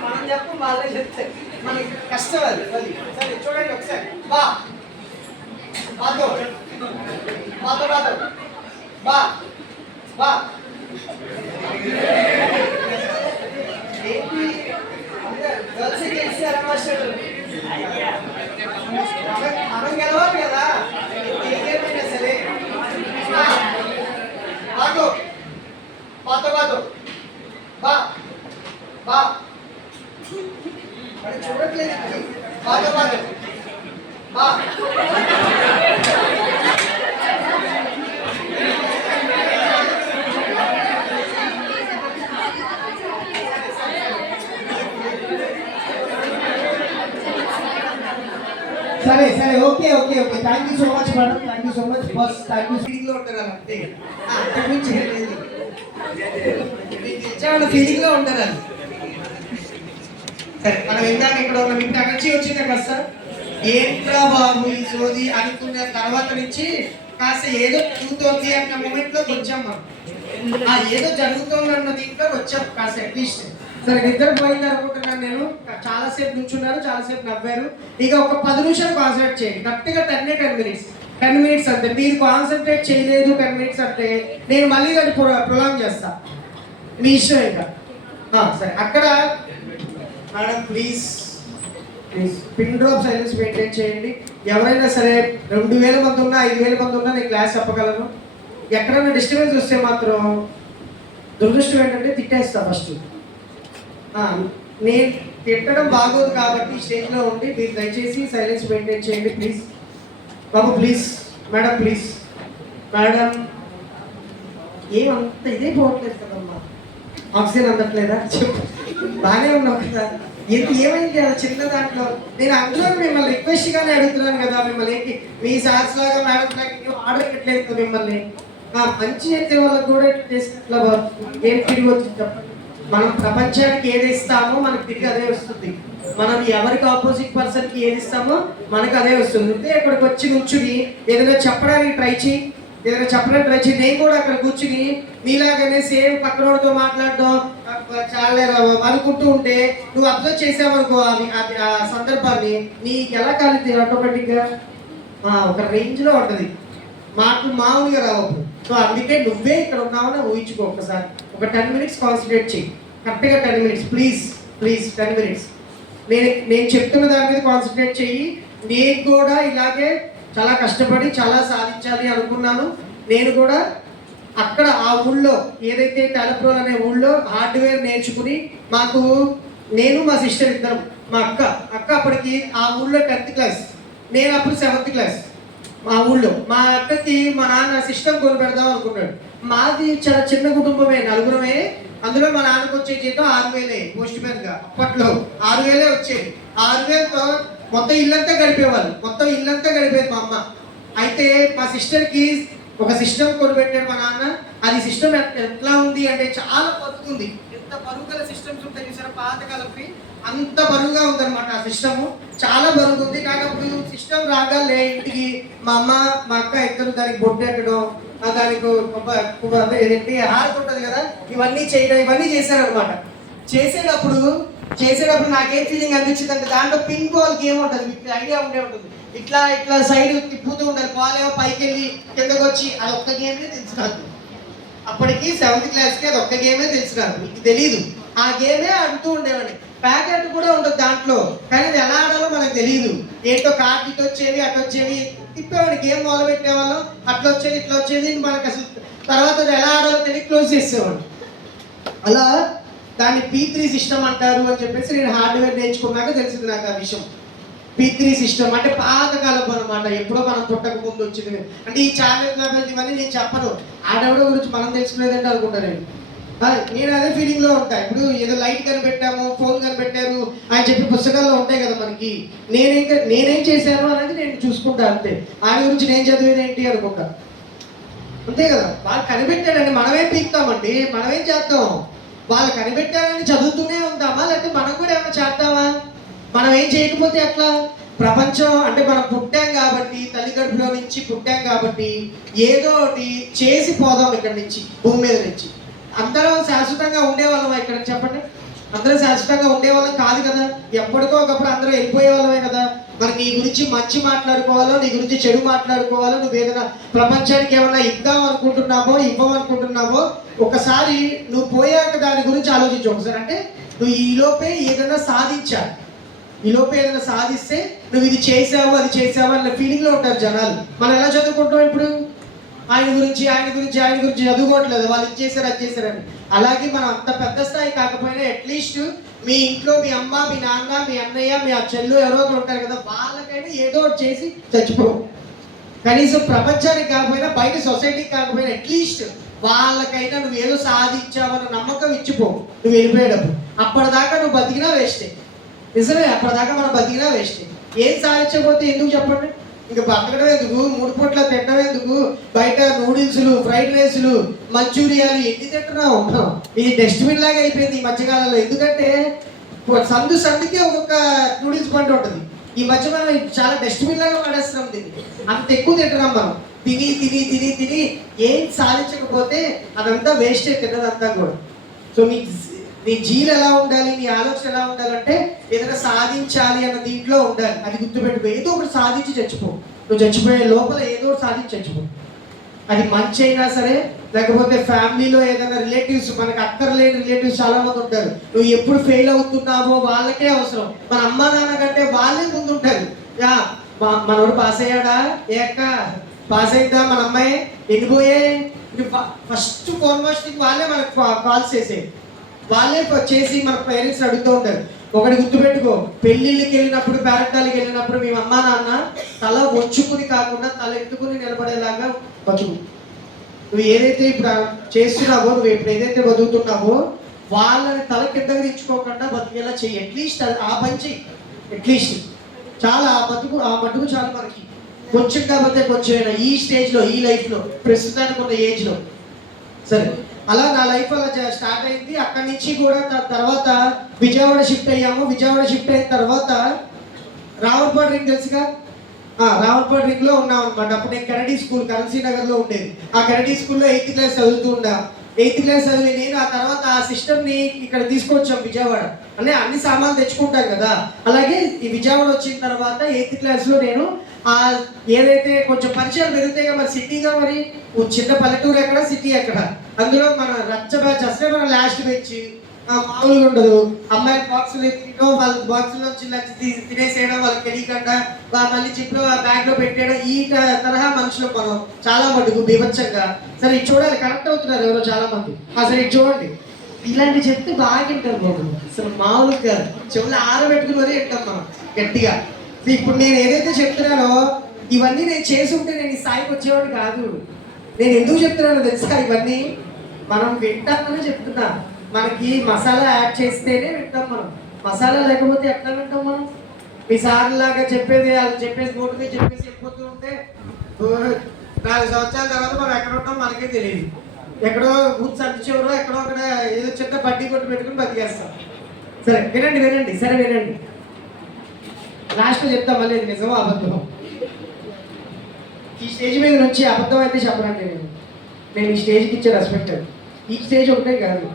మనం చెప్పం వాళ్ళే చెప్తే మనకి కష్టం అది. సరే చూడండి ఒకసారి. బాతో బా ఏంటి గర్ల్స్ గెలిచారా మాస్టర్? మనం గెలవాలి కదా ఏమైనా సరే. బాతో బా మరి చూడట్లేదు. బాతో బా సరే okay thank you so much madam. Thank you so much బస్. Thank you. ఫీలింగ్లో ఉంటారు అలా అంతే. అంతకుమించి లేదు. మీకు ఇచ్చేవాళ్ళు ఫీలింగ్లో ఉంటారు అది. సరే మనం ఇందాక ఇక్కడ ఉన్న మీకు అక్కడి వచ్చిందా కదా సార్? ఏంట్రా బాబు ఈ సోది అనుకున్న తర్వాత నుంచి కాస్త ఏదో జరుగుతోంది అన్న మూమెంట్ లోకి వచ్చాం మనం. ఏదో జరుగుతుంది అన్న దీంట్లో వచ్చాం కాస్త అట్లీస్ట్. సరే నిద్ర పోయింది అనుకుంటున్నాను నేను. చాలాసేపు నుంచున్నారు, చాలాసేపు నవ్వారు. ఇక ఒక 10 నిమిషాలు కాన్సన్ట్రేట్ చేయండి. కరెక్ట్గా 10 మినిట్స్ అంతే. మీరు కాన్సన్ట్రేట్ చేయలేదు 10 మినిట్స్ అంటే నేను మళ్ళీ దాన్ని ప్రొలాంగ్ చేస్తా. మీ ఇష్టం ఇంకా. సరే అక్కడ madam please pin drop silence maintain చేయండి. ఎవరైనా సరే 2000 మంది ఉన్నా 5000 మంది ఉన్నా నేను క్లాస్ చెప్పగలను. ఎక్కడైనా డిస్టర్బెన్స్ వస్తే మాత్రం దురదృష్టం ఏంటంటే తిట్టేస్తా ఫస్ట్. నేను తిట్టడం బాగోదు కాబట్టి స్టేజ్లో ఉండి మీరు దయచేసి సైలెన్స్ మెయింటైన్ చేయండి please. Babu please. Madam please. Madam ఏమంత ఇదే పోవట్లేదు కదమ్మా. ఆక్సిజన్ అందట్లేదా? చెప్పు. బాగానే ఉన్నావు కదా. ఏమైంది కదా చిన్న దాంట్లో? నేను అందులో మిమ్మల్ని రిక్వెస్ట్గానే అడుగుతున్నాను కదా. మిమ్మల్ని ఏంటి మీ సార్స్ లాగా మేడం లాగా ఆర్డర్ పెట్టలేదు మిమ్మల్ని. మంచి చేసే వాళ్ళకి కూడా చేసినట్లా ఏం తిరిగి వచ్చింది చెప్పండి. మనం ప్రపంచానికి ఏది ఇస్తామో మనకు తిరిగి అదే వస్తుంది. మనం ఎవరికి ఆపోజిట్ పర్సన్కి ఏది ఇస్తామో మనకు అదే వస్తుంది. అంటే అక్కడికి వచ్చి కూర్చుని ఏదైనా చెప్పడానికి ట్రై చేయి. నేను కూడా అక్కడ కూర్చుని నీలాగానే సేమ్ పక్కనోడితో మాట్లాడడం చాలా అనుకుంటూ ఉంటే నువ్వు అబ్జర్వ్ చేసావనుకో ఆ సందర్భాన్ని నీకు ఎలా కలిగింది ఆటోమేటిక్గా ఒక రేంజ్లో ఉంటుంది. మాటలు మామూలుగా రావు. సో అందుకే నువ్వే ఇక్కడ ఉన్నావని ఊహించుకో. ఒకసారి ఒక 10 మినిట్స్ కాన్సన్ట్రేట్ చెయ్యి. కరెక్ట్గా 10 మినిట్స్ ప్లీజ్ 10 మినిట్స్. నేను చెప్తున్న దాని మీద కాన్సన్ట్రేట్ చెయ్యి. నేను కూడా ఇలాగే చాలా కష్టపడి చాలా సాధించాలి అనుకున్నాను. నేను కూడా అక్కడ ఆ ఊళ్ళో ఏదైతే తలప్రోల్ అనే ఊళ్ళో హార్డ్వేర్ నేర్చుకుని నేను మా సిస్టర్ ఇద్దరం, మా అక్క అప్పటికి ఆ ఊళ్ళో 10th క్లాస్, నేను అప్పుడు 7th క్లాస్. మా ఊళ్ళో మా అక్కకి మా నాన్న సిస్టమ్ కొని పెడదాం అనుకున్నాడు. మాది చాలా చిన్న కుటుంబమే, 4 అందులో మా నాన్నకు వచ్చే జీతం 6000 పోస్ట్ మ్యాన్గా. అప్పట్లో 6000 వచ్చేది. 6000తో మొత్తం ఇల్లంతా గడిపేది మా అమ్మ. అయితే మా సిస్టర్కి ఒక సిస్టమ్ కొనిపెట్టాడు మా నాన్న. అది సిస్టమ్ ఎట్లా ఉంది అంటే చాలా బరువుంది. ఎంత బరువు గల సిస్టమ్స్ ఉంటాయి చూసారా పాతకాలకి, అంత బరువుగా ఉందన్నమాట ఆ సిస్టమ్. చాలా బరువు ఉంది. కాకపోతే సిస్టమ్ రాగానే ఇంటికి మా అమ్మ మా అక్క ఇద్దరు దానికి బొడ్డు ఎక్కడం, దానికి ఏంటి హారతి ఉంటుంది కదా, ఇవన్నీ చేశారనమాట. చేసేటప్పుడు నాకేం ఫీలింగ్ అనిపించింది అంటే దాంట్లో పింక్ బాల్ గేమ్ ఉంటుంది, మీకు ఐడియా ఉంటుంది. ఇట్లా సైడ్ తిప్పుతూ ఉండాలి, బాల్ ఏమో పైకి వెళ్ళి కిందకు వచ్చి. అది ఒక్క గేమే తెలుసు నాకు. అప్పటికి 7th క్లాస్కి అది ఒక్క గేమే తెలుసు నాకు, మీకు తెలీదు. ఆ గేమే ఆడుతూ ఉండేవాడిని. ప్యాకెట్ కూడా ఉంటుంది దాంట్లో, కానీ అది ఎలా ఆడాలో మనకు మనకు తెలియదు. ఏంటో కార్డు ఇటు వచ్చేవి అటు వచ్చేవి, తిప్పేవాడు గేమ్ మొదలు పెట్టేవాళ్ళం, అట్లా వచ్చేది ఇట్లా వచ్చేది, మనకు అసలు తర్వాత అది ఎలా ఆడాలో తెలియ క్లోజ్ చేసేవాడు. అలా దాన్ని P3 సిస్టమ్ అంటారు అని చెప్పేసి నేను హార్డ్వేర్ నేర్చుకున్నాక తెలిసింది నాకు ఆ విషయం. P3 సిస్టమ్ అంటే పాతకాలపు అనమాట, ఎప్పుడో మనం పుట్టక ముందు వచ్చింది. అంటే ఈ చార్లెస్ మ్యాబెల్ ఇవన్నీ నేను చెప్పను, ఆడెవడో గురించి మనం తెలుసుకునేదంటే అనుకుంటాను నేను అదే ఫీలింగ్లో ఉంటా. ఇప్పుడు ఏదో లైట్ కనిపెట్టాము, ఫోన్ కనిపెట్టారు అని చెప్పి పుస్తకాల్లో ఉంటాయి కదా మనకి, నేనేం చేశాను అనేది నేను చూసుకుంటా అంతే. ఆయన గురించి నేను చదివేది ఏంటి అనుకుంటా, అంతే కదా. వాళ్ళు కనిపెట్టాడండి, మనమేం పీక్తామండి, మనమేం చేద్దాం? వాళ్ళు కనిపెట్టారని చదువుతూనే ఉంటామా, లేకపోతే మనం కూడా ఏమైనా చేద్దామా? మనం ఏం చేయకపోతే ఎట్లా? ప్రపంచం అంటే మనం పుట్టాం కాబట్టి, తల్లి గర్భంలో నుంచి పుట్టాం కాబట్టి ఏదో ఒకటి చేసి పోదాం ఇక్కడి నుంచి, భూమి మీద నుంచి. అందరం శాశ్వతంగా ఉండేవాళ్ళం ఇక్కడ, చెప్పండి. అందరం శాశ్వతంగా ఉండేవాళ్ళం కాదు కదా, ఎప్పటికో ఒకప్పుడు అందరూ వెళ్ళిపోయే వాళ్ళమే కదా. మరి నీ గురించి మంచి మాట్లాడుకోవాలో, నీ గురించి చెడు మాట్లాడుకోవాలో, నువ్వు ఏదైనా ప్రపంచానికి ఏమైనా ఇద్దాం అనుకుంటున్నావో, ఇవ్వమనుకుంటున్నావో, ఒకసారి నువ్వు పోయాక దాని గురించి ఆలోచించు ఒకసారి. అంటే నువ్వు ఈలోపే ఏదైనా సాధించాలి, ఈలోపే ఏదైనా సాధిస్తే నువ్వు ఇది చేసావు అది చేసావు అన్న ఫీలింగ్లో ఉంటారు జనాలు. మనం ఎలా చదువుకుంటాం ఇప్పుడు? ఆయన గురించి చదువుకోవట్లేదు, వాళ్ళు ఇది చేశారు అది చేశారని. అలాగే మనం అంత పెద్ద స్థాయి కాకపోయినా అట్లీస్ట్ మీ ఇంట్లో మీ అమ్మ, మీ నాన్న, మీ అన్నయ్య, మీ చెల్లు ఎవరో ఒకరు ఉంటారు కదా, వాళ్ళకైనా ఏదో ఒకటి చేసి చచ్చిపో. కనీసం ప్రపంచానికి కాకపోయినా, బయట సొసైటీకి కాకపోయినా అట్లీస్ట్ వాళ్ళకైనా నువ్వు ఏదో సాధించావన్న నమ్మకం ఇచ్చిపో నువ్వు వెళ్ళిపోయేటప్పుడు. అప్పటిదాకా నువ్వు బతికినా వేస్టే, నిజమే. అప్పటిదాకా మనం బతికినా వేస్టే. ఏం సాధించకపోతే ఎందుకు చెప్పండి? ఇంకా బతకడం ఎందుకు, 3 పూట్ల తినడం ఎందుకు, బయట నూడిల్స్లు, ఫ్రైడ్ రైస్లు, మంచూరియాలు ఎన్ని తింటున్నా ఉన్నాం. ఇది డస్ట్బిన్ లాగా అయిపోయింది ఈ మధ్యకాలంలో. ఎందుకంటే సందుకే ఒక్కొక్క నూడిల్స్ బండి ఉంటుంది. ఈ మధ్య మనం చాలా డస్ట్బిన్ లాగా పడేస్తున్నాం దీన్ని, అంత ఎక్కువ తింటున్నాం మనం. తిని తిని తిని తిని ఏం సాధించకపోతే అదంతా వేస్టే, తిన్నదంతా కూడా. సో నీ జీలు ఎలా ఉండాలి, నీ ఆలోచన ఎలా ఉండాలంటే ఏదైనా సాధించాలి అన్న దీంట్లో ఉండాలి. అది గుర్తుపెట్టుకో. ఏదో ఒకటి సాధించి చచ్చిపో. నువ్వు చచ్చిపోయే లోపల ఏదో ఒకటి సాధించి చచ్చిపో. అది మంచి అయినా సరే, లేకపోతే ఫ్యామిలీలో ఏదైనా రిలేటివ్స్, మనకు అక్కర్లేని రిలేటివ్స్ చాలా మంది ఉంటారు. నువ్వు ఎప్పుడు ఫెయిల్ అవుతున్నావో వాళ్ళకే అవసరం. మన అమ్మ నాన్న కంటే వాళ్ళే ముందుంటారు. మనోడు పాస్ అయ్యాడా, ఏక్క పాస్ అయిందా, మన అమ్మాయి ఎన్ని పోయాయి, ఫస్ట్ ఫార్మోస్ట్ వాళ్ళే మనకు కాల్స్ చేసేది, వాళ్ళే చేసి మన పేరెంట్స్ అడుగుతూ ఉంటారు. ఒకటి గుర్తుపెట్టుకో, పెళ్ళిళ్ళకి వెళ్ళినప్పుడు, పేరెంటాలకి వెళ్ళినప్పుడు మీ అమ్మ నాన్న తల వంచుకుని కాకుండా తల ఎత్తుకుని నిలబడేలాగా బతుకు. నువ్వు ఏదైతే ఇప్పుడు చేస్తున్నావో, నువ్వు ఇప్పుడు ఏదైతే బతుకుతున్నావో వాళ్ళని తల కిందకి తెచ్చుకోకుండా బతికేలా చెయ్యి. అట్లీస్ట్ ఆ పని చెయ్యి. అట్లీస్ట్ చాలా ఆ మటుకు చాలు మనకి. కొంచెం కాకపోతే కొంచెం ఈ స్టేజ్లో, ఈ లైఫ్లో, ప్రస్తుతానికి ఉన్న ఏజ్లో. సరే, అలా నా లైఫ్ అలా స్టార్ట్ అయింది. అక్కడి నుంచి కూడా తర్వాత విజయవాడ షిఫ్ట్ అయ్యాము. విజయవాడ షిఫ్ట్ అయిన తర్వాత రావులపాడు రింగ్ తెలుసుగా, రావులపాడు రింగ్ లో ఉన్నాం అనమాట. అప్పుడు నేను కెనడీ స్కూల్ కరెన్సీ నగర్ లో ఉండేది. ఆ కెనడీ స్కూల్లో 8th క్లాస్ చదువుతూ ఉండా. 8th క్లాస్ చదివి నేను ఆ తర్వాత ఆ సిస్టమ్ని ఇక్కడ తీసుకొచ్చాం విజయవాడ. అంటే అన్ని సామాన్లు తెచ్చుకుంటాం కదా, అలాగే ఈ విజయవాడ వచ్చిన తర్వాత 8th క్లాస్లో నేను ఏదైతే కొంచెం పరిచయాలు పెరుగుతాయి కదా, మరి సిటీగా మరి చిన్న పల్లెటూరు ఎక్కడ, సిటీ ఎక్కడ, అందులో మన రచ్చ బ్యాచ్ అసలే మన లాస్ట్ బెంచ్ మామూలుగా ఉండదు. అమ్మాయిల బాక్సులు ఎత్తికో, వాళ్ళ బాక్సులో తినేసేయడం, వాళ్ళకి తెలియకుండా మళ్ళీ జిప్లో బ్యాగ్లో పెట్టేయడం, ఈ తరహా మనుషులు మనం చాలా మటుకు బీభత్సంగా. సరే ఇది చూడాలి, కనెక్ట్ అవుతున్నారు ఎవరో చాలా మంది. సరే ఇది చూడండి, ఇలాంటి చెప్తే బాగా వింటారు బాబు, అసలు మామూలుగా చెవులు ఆరబెట్టుకుని మరీ వింటాం మనం గట్టిగా. ఇప్పుడు నేను ఏదైతే చెప్తున్నానో ఇవన్నీ నేను చేసి ఉంటే నేను ఈ స్థాయికి వచ్చేవాడు కాదు. నేను ఎందుకు చెప్తున్నానో తెలుసా? ఇవన్నీ మనం వింటామని చెప్తున్నా. మనకి మసాలా యాడ్ చేస్తేనే వింటాం మనం, మసాలా లేకపోతే ఎట్లా వింటాం మనం? మీ సార్లు లాగా చెప్పేది వాళ్ళు చెప్పేసి నోటికి చెప్పేసి వెళ్ళిపోతూ ఉంటే 4 సంవత్సరాల తర్వాత మనం ఎక్కడ ఉంటాం మనకే తెలియదు. ఎక్కడో ఊరు సంచి చివరో ఎక్కడో అక్కడ ఏదో చిన్న బడ్డీ కొట్టు పెట్టుకుని బతికేస్తాం. సరే వినండి, సరే వినండి, లాస్ట్లో చెప్తా మళ్ళీ ఇది నిజమో అబద్ధం. ఈ స్టేజ్ మీద నుంచి అబద్ధం అయితే చెప్పనండి. నేను ఈ స్టేజ్కి ఇచ్చే రెస్పెక్ట్. ఈ స్టేజ్ ఒకటే కాదు,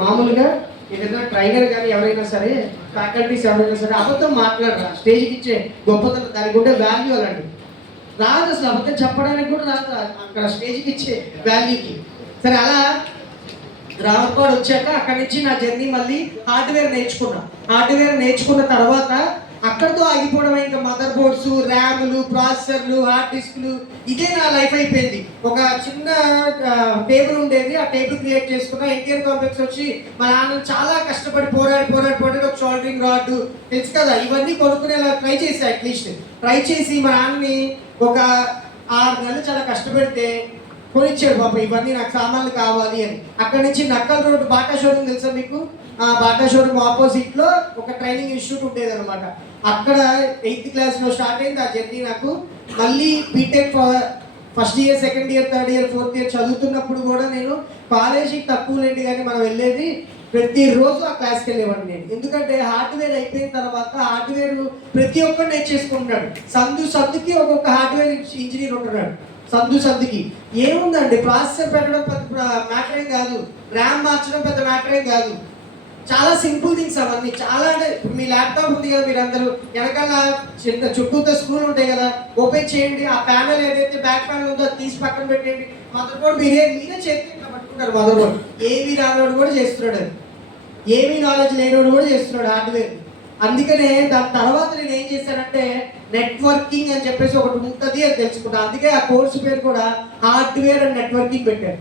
మామూలుగా ఏదైనా ట్రైనర్ కానీ ఎవరైనా సరే, ఫ్యాకల్టీస్ ఎవరైనా సరే అబద్ధం మాట్లాడరా. స్టేజ్కి ఇచ్చే గొప్పతనం, దానికి ఉండే వాల్యూ అలాంటి రాదు. అసలు అబద్ధం చెప్పడానికి కూడా రాదు అక్కడ స్టేజ్కి ఇచ్చే వాల్యూకి. సరే, అలా రావులపాడు వచ్చాక అక్కడి నుంచి నా జర్నీ మళ్ళీ హార్డ్వేర్ నేర్చుకున్నా. హార్డ్వేర్ నేర్చుకున్న తర్వాత అక్కడితో ఆగిపోవడం. ఇంకా మదర్ బోర్డ్స్, ర్యామ్లు, ప్రాసెసర్లు, హార్డ్ డిస్క్లు, ఇదే నా లైఫ్ అయిపోయింది. ఒక చిన్న టేబుల్ ఉండేది, ఆ టేబుల్ క్రియేట్ చేసుకున్న. ఎన్టీఆర్ కాంప్లెక్స్ వచ్చి మా నాన్న చాలా కష్టపడి పోరాడి ఒక షోల్డరింగ్ రాడ్ తెలుసు కదా, ఇవన్నీ కొనుక్కునేలా ట్రై చేసి అట్లీస్ట్ ట్రై చేసి మా నాన్నని ఒక 6 నెలలు చాలా కష్టపెడితే కొనిచ్చాడు పాప, ఇవన్నీ నాకు సామాన్లు కావాలి అని. అక్కడి నుంచి నక్కల్ రోడ్ బాటా షోరూమ్ తెలుసా మీకు? ఆ బాటా షోరూమ్ ఆపోజిట్ లో ఒక ట్రైనింగ్ ఇన్స్టిట్యూట్ ఉండేది అనమాట. అక్కడ 8th క్లాస్ లో స్టార్ట్ అయింది ఆ జర్నీ నాకు. మళ్ళీ B Tech first year, second year, third year, fourth year చదువుతున్నప్పుడు కూడా నేను కాలేజీకి తక్కువ లేండి కానీ మనం వెళ్ళేది ప్రతిరోజు ఆ క్లాస్కి వెళ్ళేవాడిని నేను. ఎందుకంటే హార్డ్వేర్ అయిపోయిన తర్వాత హార్డ్వేర్ ప్రతి ఒక్కరు నేర్చేసుకుంటున్నాడు. సందుకి ఒక్కొక్క హార్డ్వేర్ ఇంజనీర్ ఉంటున్నాడు. సందుకి ఏముందండి, ప్రాసెసర్ పెట్టడం పెద్ద మ్యాటర్ ఏం కాదు, ర్యామ్ మార్చడం పెద్ద మ్యాటర్ ఏం కాదు. చాలా సింపుల్ థింగ్స్ అవన్నీ. చాలా అంటే మీ ల్యాప్టాప్ ఉంది కదా, మీరందరూ వెనకాల చిన్న చుట్టూతో స్క్రూలు ఉంటాయి కదా, ఓపెన్ చేయండి. ఆ ప్యానల్ ఏదైతే బ్యాక్ ప్యానల్ ఉందో తీసి పక్కన పెట్టండి. మదర్ బోర్డ్ మీరే చేతికి పట్టుకుంటారు. మదర్ బోర్డ్ ఏమీ రానోడు కూడా చేస్తున్నాడు, అది ఏమీ నాలెడ్జ్ లేనోడు కూడా చేస్తున్నాడు హార్డ్వేర్. అందుకనే దాని తర్వాత నేను ఏం చేశానంటే నెట్వర్కింగ్ అని చెప్పేసి ఒకటి ఉంటుంది అని తెలుసుకున్నాను. అందుకే ఆ కోర్సు పేరు కూడా హార్డ్వేర్ అండ్ నెట్వర్కింగ్ పెట్టారు.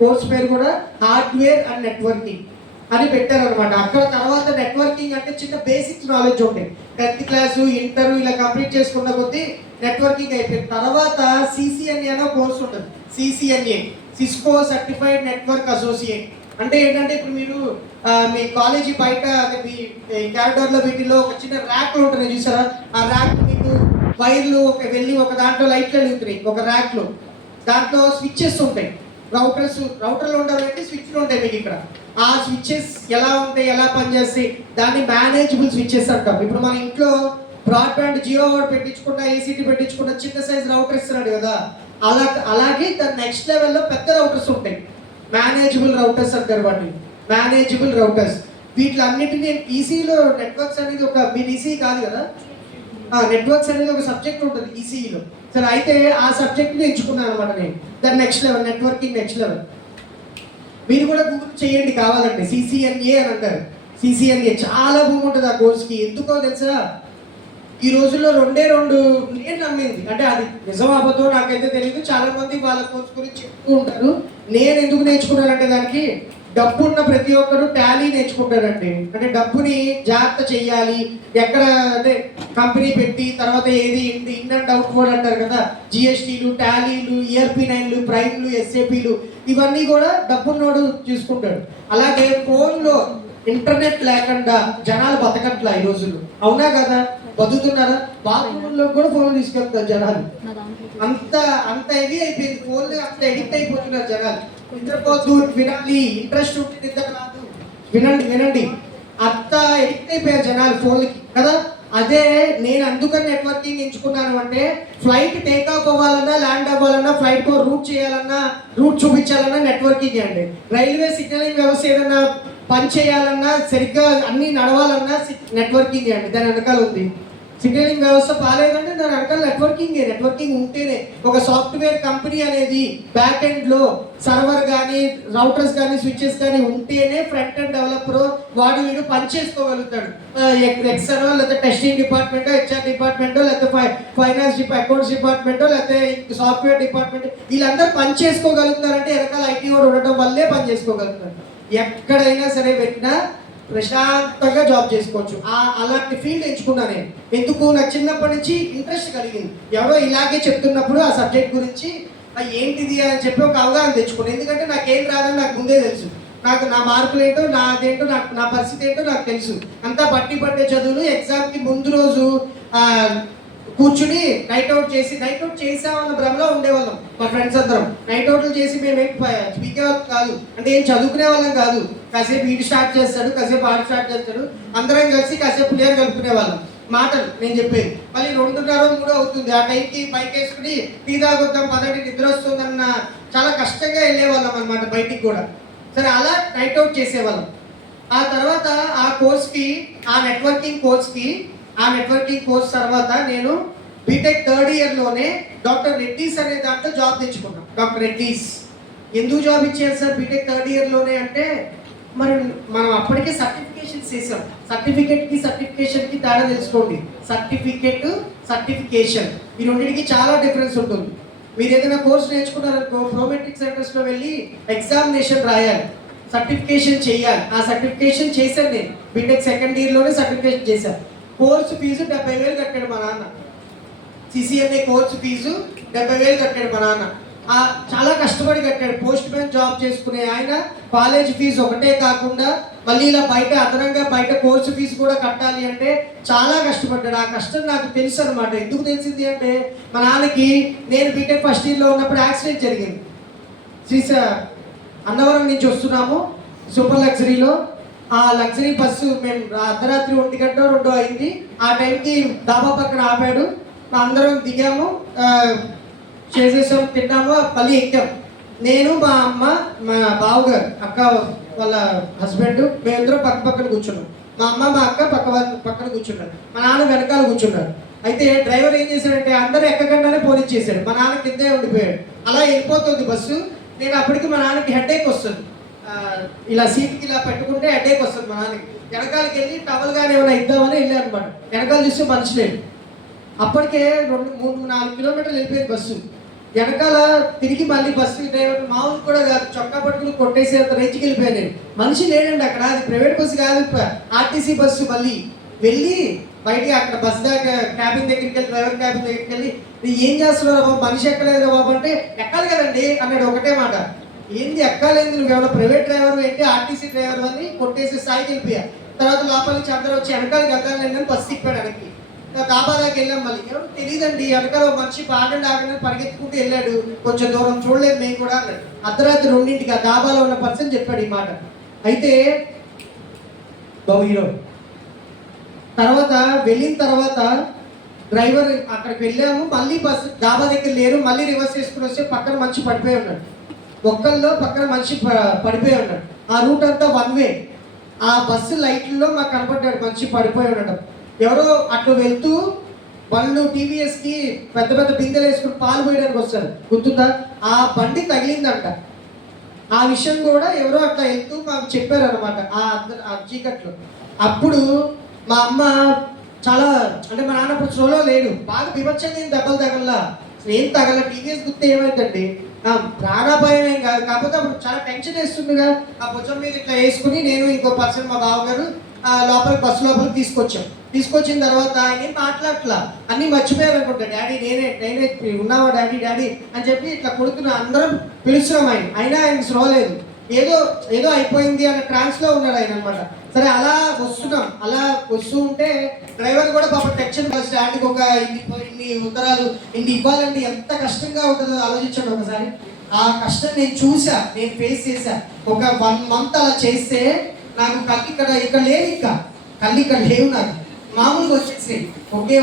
కోర్సు పేరు కూడా హార్డ్వేర్ అండ్ నెట్వర్కింగ్ అని పెట్టారు అనమాట. అక్కడ తర్వాత నెట్వర్కింగ్ అంటే చిన్న బేసిక్స్ నాలెడ్జ్ ఉంటాయి. 10th క్లాసు, ఇంటర్ ఇలా కంప్లీట్ చేసుకున్న కొద్దీ నెట్వర్కింగ్ అయిపోయింది. తర్వాత సిసిఎన్ఏ అనే కోర్సు ఉంటుంది. CCNA, Cisco certified network associate. అంటే ఏంటంటే ఇప్పుడు మీరు మీ కాలేజీ బయట మీ క్యారిడార్లో వీటిలో ఒక చిన్న ర్యాక్లు ఉంటుంది చూసారా, ఆ ర్యాక్ మీకు వైర్లు వెళ్ళి ఒక దాంట్లో లైట్లు వెలుగుతున్నాయి ఒక ర్యాక్లో. దాంట్లో స్విచ్చెస్ ఉంటాయి, రౌటర్లు ఉండాలంటే స్విచ్లు ఉంటాయి మీకు ఇక్కడ. ఆ స్విచ్చెస్ ఎలా ఉంటాయి, ఎలా పనిచేస్తాయి, దాన్ని మేనేజబుల్ స్విచ్చెస్ అంటాం. ఇప్పుడు మన ఇంట్లో బ్రాడ్బ్యాండ్ జియో పెట్టించుకున్న, ఏసీటీ పెట్టించుకున్న చిన్న సైజ్ రౌటర్ ఇస్తున్నాడు కదా, అలాగే దాని నెక్స్ట్ లెవెల్లో పెద్ద రౌటర్స్ ఉంటాయి. మేనేజబుల్ రౌటర్స్ అంటారు వాటిని, మేనేజబుల్ రౌటర్స్. వీటిలన్నిటినీ ఈసీలో నెట్వర్క్స్ అనేది ఒక, మీరు ఈసీ కాదు కదా, నెట్వర్క్స్ అనేది ఒక సబ్జెక్ట్ ఉంటుంది ఈసీఈలో. సరే, అయితే ఆ సబ్జెక్ట్ని ఎంచుకున్నాను అనమాట నేను. దాని next level networking next level. మీరు కూడా గూగుల్ చేయండి కావాలంటే, సిసిఎన్ఏ అని అంటారు. సిసిఎన్ఏ చాలా బాగుంటుంది ఆ కోర్స్కి. ఎందుకో తెలుసా, ఈ రోజుల్లో 2 నేను నమ్మింది. అంటే అది నిజం అబద్ధం నాకైతే తెలియదు. చాలా మంది వాళ్ళ కోర్స్ గురించి చెప్తూ ఉంటారు. నేను ఎందుకు నేర్చుకున్నానంటే దానికి డబ్బు ఉన్న ప్రతి ఒక్కరు టాలీ నేర్చుకుంటారండి. అంటే డబ్బుని జాగ్రత్త చెయ్యాలి, ఎక్కడ అంటే కంపెనీ పెట్టి తర్వాత ఏది ఇన్ అండ్ అవుట్ వర్డ్ అంటారు కదా, జిఎస్టీలు, టాలీలు, ERP9లు, ప్రైమ్లు, SAPలు, ఇవన్నీ కూడా డబ్బున్నోడు చూసుకుంటాడు. అలాగే ఫోన్లో ఇంటర్నెట్ లేకుండా జనాలు బతకట్లా ఈ రోజుల్లో, అవునా కదా? బతుకుతున్నారా? బాత్రూంలో కూడా ఫోన్ తీసుకెళ్తారు జనాలు. అంత హెవీ అయిపోయింది ఫోన్, అంత ఎడిక్ట్ అయిపోతున్నారు జనాలు. నిద్రపోతూ వినాలి, ఇంట్రెస్ట్ ఉంటే నిద్ర రాదు, వినండి. అంత ఎడిక్ట్ అయిపోయారు జనాలు ఫోన్లకి కదా. అదే నేను అందుకని నెట్వర్కింగ్ ఎంచుకున్నాను. అంటే ఫ్లైట్ టేక్ ఆఫ్ అవ్వాలన్నా, ల్యాండ్ అవ్వాలన్నా, ఫ్లైట్ కో రూట్ చేయాలన్నా, రూట్ చూపించాలన్నా నెట్వర్కింగ్ అండి. రైల్వే సిగ్నలింగ్ వ్యవస్థ ఏదన్నా పని చేయాలన్నా, సరిగ్గా అన్ని నడవాలన్నా నెట్వర్కింగ్ అండి దాని వెనకాల ఉంది. సిగ్నలింగ్ వ్యవస్థ బాగాలేదంటే దాని వెనకాల నెట్వర్కింగ్ ఉంటేనే. ఒక సాఫ్ట్వేర్ కంపెనీ అనేది బ్యాక్ ఎండ్లో సర్వర్ కానీ, రౌటర్స్ కానీ, స్విచ్చెస్ కానీ ఉంటేనే ఫ్రంట్ ఎండ్ డెవలపర్ వీడు పని చేసుకోగలుగుతాడు. ఎక్స్ఎనో లేకపోతే టెస్టింగ్ డిపార్ట్మెంటో, HR డిపార్ట్మెంటో, లేకపోతే ఫైనాన్స్ అకౌంట్స్ డిపార్ట్మెంటో, లేకపోతే సాఫ్ట్వేర్ డిపార్ట్మెంట్, వీళ్ళందరూ పని చేసుకోగలుగుతారంటే వెనకాల IT వాడు ఉండటం వల్లే పని చేసుకోగలుగుతారు. ఎక్కడైనా సరే పెట్టినా ప్రశాంతంగా జాబ్ చేసుకోవచ్చు. అలాంటి ఫీల్డ్ ఎంచుకున్నా నేను. ఎందుకు, నాకు చిన్నప్పటి నుంచి ఇంట్రెస్ట్ కలిగింది. ఎవరో ఇలాగే చెప్తున్నప్పుడు ఆ సబ్జెక్ట్ గురించి ఏంటిది అని చెప్పి ఒక అవగాహన తెచ్చుకున్నాను. ఎందుకంటే నాకేం రాదని నాకు ముందే తెలుసు. నాకు నా మార్కులు ఏంటో, నాదేంటో, నా పరిస్థితి ఏంటో నాకు తెలుసు. అంతా పట్టే చదువులు. ఎగ్జామ్కి ముందు రోజు కూర్చుని నైట్ అవుట్ చేసామన్న భ్రమలో ఉండేవాళ్ళం మా ఫ్రెండ్స్ అందరం. నైట్ అవుట్లు చేసి మేమేం స్పీకే వాళ్ళం కాదు, అంటే ఏం చదువుకునే వాళ్ళం కాదు. కాసేపు వీడు స్టార్ట్ చేస్తాడు, కాసేపు ఆడు స్టార్ట్ చేస్తాడు, అందరం కలిసి కాసేపు ప్లేయర్ కలుపుకునే వాళ్ళం. మాటలు నేను చెప్పేది. మళ్ళీ 2:30 అవుతుంది. ఆ టైంకి బైక్ వేసుకుని టీ తాగొద్దాం పదండి నిద్ర వస్తుందన్న చాలా కష్టంగా వెళ్ళేవాళ్ళం అనమాట బయటికి కూడా. సరే, అలా నైట్ అవుట్ చేసేవాళ్ళం. ఆ తర్వాత ఆ కోర్స్కి, ఆ నెట్వర్కింగ్ కోర్స్ తర్వాత నేను బీటెక్ 3rd ఇయర్లోనే డాక్టర్ రెడ్డీస్ అనే దాంట్లో జాబ్ తెచ్చుకున్నాను. డాక్టర్ రెడ్డీస్ ఎందుకు జాబ్ ఇచ్చారు సార్ బీటెక్ 3rd ఇయర్లోనే అంటే, మరి మనం అప్పటికే సర్టిఫికేషన్ చేసాం. సర్టిఫికేషన్కి తేడా తెలుసుకోండి. సర్టిఫికేషన్ ఈ రెండింటికి చాలా డిఫరెన్స్ ఉంటుంది. మీరు ఏదైనా కోర్స్ నేర్చుకున్నారనుకో, ప్రోమెట్రిక్ సెంటర్స్లో వెళ్ళి ఎగ్జామినేషన్ రాయాలి, సర్టిఫికేషన్ చేయాలి. ఆ సర్టిఫికేషన్ చేశాను నేను బీటెక్ సెకండ్ ఇయర్లోనే సర్టిఫికేషన్ చేశాను. కోర్సు ఫీజు 70,000 కట్టాడు మా నాన్న. CCMA కోర్సు ఫీజు 70,000 కట్టాడు మా నాన్న. చాలా కష్టపడి కట్టాడు. పోస్ట్ మ్యాన్ జాబ్ చేసుకునే ఆయన కాలేజ్ ఫీజు ఒకటే కాకుండా మళ్ళీ ఇలా బయట అదనంగా బయట కోర్సు ఫీజు కూడా కట్టాలి అంటే చాలా కష్టపడ్డాడు. ఆ కష్టం నాకు తెలుసు అనమాట. ఎందుకు తెలిసింది అంటే మా నాన్నకి నేను బీటెక్ ఫస్ట్ ఇయర్లో ఉన్నప్పుడు యాక్సిడెంట్ జరిగింది. అన్నవరం నుంచి వస్తున్నాము సూపర్ లగ్జరీలో. ఆ లగ్జరీ బస్సు మేము అర్ధరాత్రి 1:00, 2 అయింది. ఆ టైంకి డాబా పక్కన ఆపాడు. అందరం దిగాము, చేసేసాం, తిన్నాము, మళ్ళీ ఎక్కాం. నేను, మా అమ్మ, మా బావగారు, అక్క వాళ్ళ హస్బెండ్, మేమిద్దరం పక్క పక్కన కూర్చున్నాం. మా అమ్మ మా అక్క పక్కన కూర్చున్నారు. మా నాన్న వెనకాల కూర్చున్నారు. అయితే డ్రైవర్ ఏం చేశాడంటే అందరూ ఎక్కకుండానే పోలీస్ చేశాడు. మా నాన్న కిందే ఉండిపోయాడు. అలా వెళ్ళిపోతుంది బస్సు. నేను అప్పటికి మా నాన్నకి హెడేక్ వస్తుంది. ఇలా సీట్కి ఇలా పెట్టుకుంటే హెడేక్ వస్తుంది మా నాన్నకి. వెనకాలకి వెళ్ళి టవల్ గానే ఏమైనా ఇద్దామని వెళ్ళాను అనమాట. వెనకాల చూస్తే మనిషి లేదు. అప్పటికే 2-3-4 కిలోమీటర్లు వెళ్ళిపోయింది బస్సు. వెనకాల తిరిగి మళ్ళీ బస్సు డ్రైవర్ మామూలు కూడా కాదు, చొక్కా పట్టుకుని కొట్టేసేంత రేంజ్కి వెళ్ళిపోయాను నేను. మనిషి లేడండి అక్కడ. అది ప్రైవేట్ బస్సు కాదు, ఆర్టీసీ బస్సు. మళ్ళీ వెళ్ళి బయటికి అక్కడ బస్ దాకా క్యాబిన్ దగ్గరికి వెళ్ళి, డ్రైవర్ క్యాబిన్ దగ్గరికి వెళ్ళి, నువ్వు ఏం చేస్తున్నావు బాబు, మనిషి ఎక్కలేదు బాబు అంటే, ఎక్కాలి కదండి అన్నాడు ఒకటే మాట. ఏంది ఎక్కాలేదు, నువ్వేమన్నా ప్రైవేట్ డ్రైవర్ ఏంటి, ఆర్టీసీ డ్రైవర్ అని కొట్టేసి స్థాయికి వెళ్ళిపోయా. తర్వాత లోపల నుంచి అందరూ వచ్చి వెనకాలకి వెళ్తాను బస్సు తిప్పాడు వెనక్కి. డాబా దాకా వెళ్ళాం. మళ్ళీ ఎవరు తెలియదండి, వెనకాల మనిషి ఆగండి పరిగెత్తుకుంటూ వెళ్ళాడు. కొంచెం దూరం చూడలేదు మేము కూడా అన్నాడు. అర్ధరాత్రి 2ంటికి ఆ డాబాలో ఉన్న పర్సన్ చెప్పాడు ఈ మాట. అయితే బాబు హీరో తర్వాత వెళ్ళిన తర్వాత డ్రైవర్ అక్కడికి వెళ్ళాము. మళ్ళీ బస్సు డాబా దగ్గర లేరు. మళ్ళీ రివర్స్ చేసుకుని వస్తే పక్కన మనిషి పడిపోయి ఉన్నాడు. ఒక్కల్లో పక్కన మనిషి పడిపోయి ఉన్నాడు. ఆ రూట్ అంతా 1 వే. ఆ బస్సు లైట్లలో మాకు కనపడ్డాడు మనిషి పడిపోయి ఉండడం. ఎవరో అట్లా వెళ్తూ వాళ్ళు టీవీఎస్కి పెద్ద పెద్ద బిందెలు వేసుకుని పాలు పోయడానికి వస్తారు, గుర్తుందా? ఆ బండి తగిలిందంట. ఆ విషయం కూడా ఎవరో అట్లా వెళ్తూ మాకు చెప్పారు అనమాట ఆ చీకట్లో. అప్పుడు మా అమ్మ చాలా అంటే మా నాన్న అప్పుడు సోలో లేడు, బాగా వివచ్చంగా దెబ్బలు తగల, ఏం తగల, టీవీఎస్ గుర్తు ఏమైందండి, ప్రాణాపాయం ఏం కాదు. కాకపోతే అప్పుడు చాలా టెన్షన్ వేస్తుందిగా. ఆ భుజం మీద ఇట్లా వేసుకుని నేను ఇంకో పర్సన్ మా బావగారు లోపలికి బస్సు లోపలికి తీసుకొచ్చిన తర్వాత ఆయన ఏం మాట్లాడట్లా, అన్నీ మర్చిపోయారు అనుకుంటా. డాడీ నేనే ఉన్నావా డాడీ అని చెప్పి ఇట్లా కొడుతున్నా, అందరం పిలుస్తున్నాం. అయినా ఆయన స్లో లేదు, ఏదో అయిపోయింది అనే ట్రాన్స్లో ఉన్నాడు ఆయన అనమాట. సరే అలా వస్తున్నాం. అలా వస్తూ ఉంటే డ్రైవర్ కూడా పాప టెన్షన్, స్టాండ్కి ఒక ఇన్ని ఉత్తరాలు ఇన్ని ఇవ్వాలండి, ఎంత కష్టంగా ఉంటుందో ఆలోచించండి ఒకసారి. ఆ కష్టం నేను చూసా, నేను ఫేస్ చేశా. ఒక 1 మంత్ అలా చేస్తే నాకు కళ్ళు ఇక్కడ లేవు, ఇంకా కళ్ళు ఇక్కడ లేవు. నాకు మామూలుగా వచ్చేసి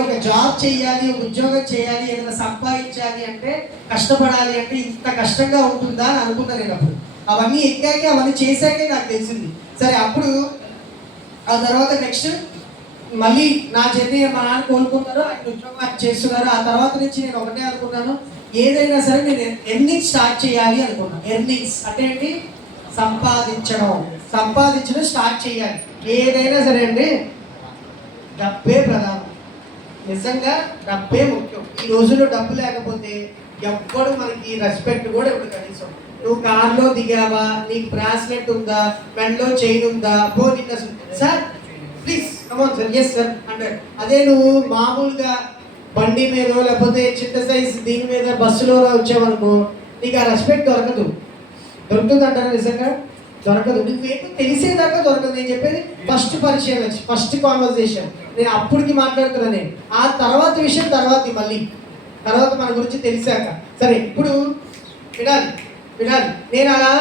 ఒక జాబ్ చేయాలి, ఒక ఉద్యోగం చేయాలి, ఏదైనా సంపాదించాలి అంటే, కష్టపడాలి అంటే ఇంత కష్టంగా ఉంటుందా అని అనుకున్నా నేను. అప్పుడు అవన్నీ ఎక్కాకే అవన్నీ చేశాకే నాకు తెలిసింది. సరే అప్పుడు ఆ తర్వాత నెక్స్ట్ మళ్ళీ నా జర్నీ మా నాన్న కోలుకున్నారు, ఆయన ఉద్యోగం చేస్తున్నారు. ఆ తర్వాత నుంచి నేను ఒకటే అనుకున్నాను, ఏదైనా సరే నేను ఎర్నింగ్స్ స్టార్ట్ చేయాలి అనుకున్నాను. ఎర్నింగ్స్ అంటే ఏంటి? సంపాదించడం స్టార్ట్ చేయాలి. ఏదైనా సరే అండి, డబ్బే ప్రధానం. నిజంగా డబ్బే ముఖ్యం. ఈ రోజుల్లో డబ్బు లేకపోతే ఎవ్వడు మనకి రెస్పెక్ట్ కూడా ఇప్పుడు కనీసం. నువ్వు కార్లో దిగావా, నీకు బ్రాస్లెట్ ఉందా, మెడలో చైన్ ఉందా, నిన్న sir please come on sir, yes sir అంటే. అదే నువ్వు మామూలుగా బండి మీద లేకపోతే చిన్న సైజ్ దీని మీద బస్సులో వచ్చావనుకో, నీకు ఆ రెస్పెక్ట్ దొరుకుతుంది అంటారా? నిజంగా దొరకదు. నీకు తెలిసేదాకా దొరకదు. నేను చెప్పేది ఫస్ట్ పరిచయం, ఫస్ట్ కాన్వర్సేషన్. నేను అప్పటికి మాట్లాడుతున్నా. నేను ఆ తర్వాత విషయం తర్వాత మన గురించి తెలిసాక. సరే ఇప్పుడు వినాలి. నేను అలా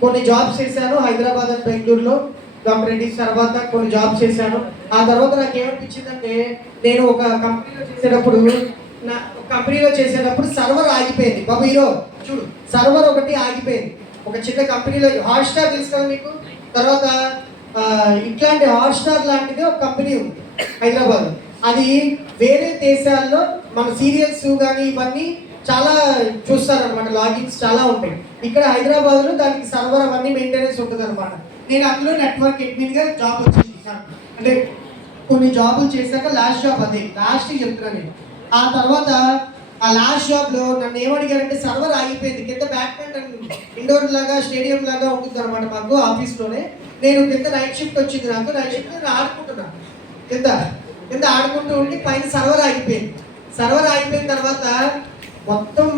కొన్ని జాబ్స్ చేశాను హైదరాబాద్ అండ్ బెంగళూరులో. డాక్టర్ రెడ్డి తర్వాత కొన్ని జాబ్స్ చేశాను. ఆ తర్వాత నాకు ఏమనిపించిందంటే, నేను ఒక కంపెనీలో చేసేటప్పుడు సర్వర్ ఆగిపోయింది. బాబు హీరో చూడు, సర్వర్ ఒకటి ఆగిపోయింది. ఒక చిన్న కంపెనీలో హాట్స్టార్ తెలుసు కదా మీకు. తర్వాత ఇట్లాంటి హాట్స్టార్ లాంటిది ఒక కంపెనీ ఉంది హైదరాబాద్. అది వేరే దేశాల్లో మన సీరియల్స్ కానీ ఇవన్నీ చాలా చూస్తారనమాట, లాగిన్స్ చాలా ఉంటాయి. ఇక్కడ హైదరాబాద్లో దానికి సర్వర్ అవన్నీ మెయింటెనెన్స్ ఉంటుంది అనమాట. నేను అందులో నెట్వర్క్ అడ్మిన్గా జాబ్ వచ్చింది నాకు. అంటే కొన్ని జాబులు చేశాక లాస్ట్ జాబ్ అదే లాస్ట్కి చెప్తున్నాను నేను. ఆ తర్వాత ఆ లాస్ట్ జాబ్లో నన్ను ఏమడిగారంటే సర్వర్ ఆగిపోయింది కింద బ్యాడ్మింటన్ ఇండోర్ లాగా స్టేడియం లాగా ఉంటుంది అనమాట మాకు ఆఫీస్లోనే. నేను కింద నైట్ షిఫ్ట్ వచ్చింది నాకు. నైట్ షిఫ్ట్ నేను ఆడుకుంటున్నాను కింద ఆడుకుంటూ ఉంటే పైన సర్వర్ ఆగిపోయింది. సర్వర్ ఆగిపోయిన తర్వాత మొత్తం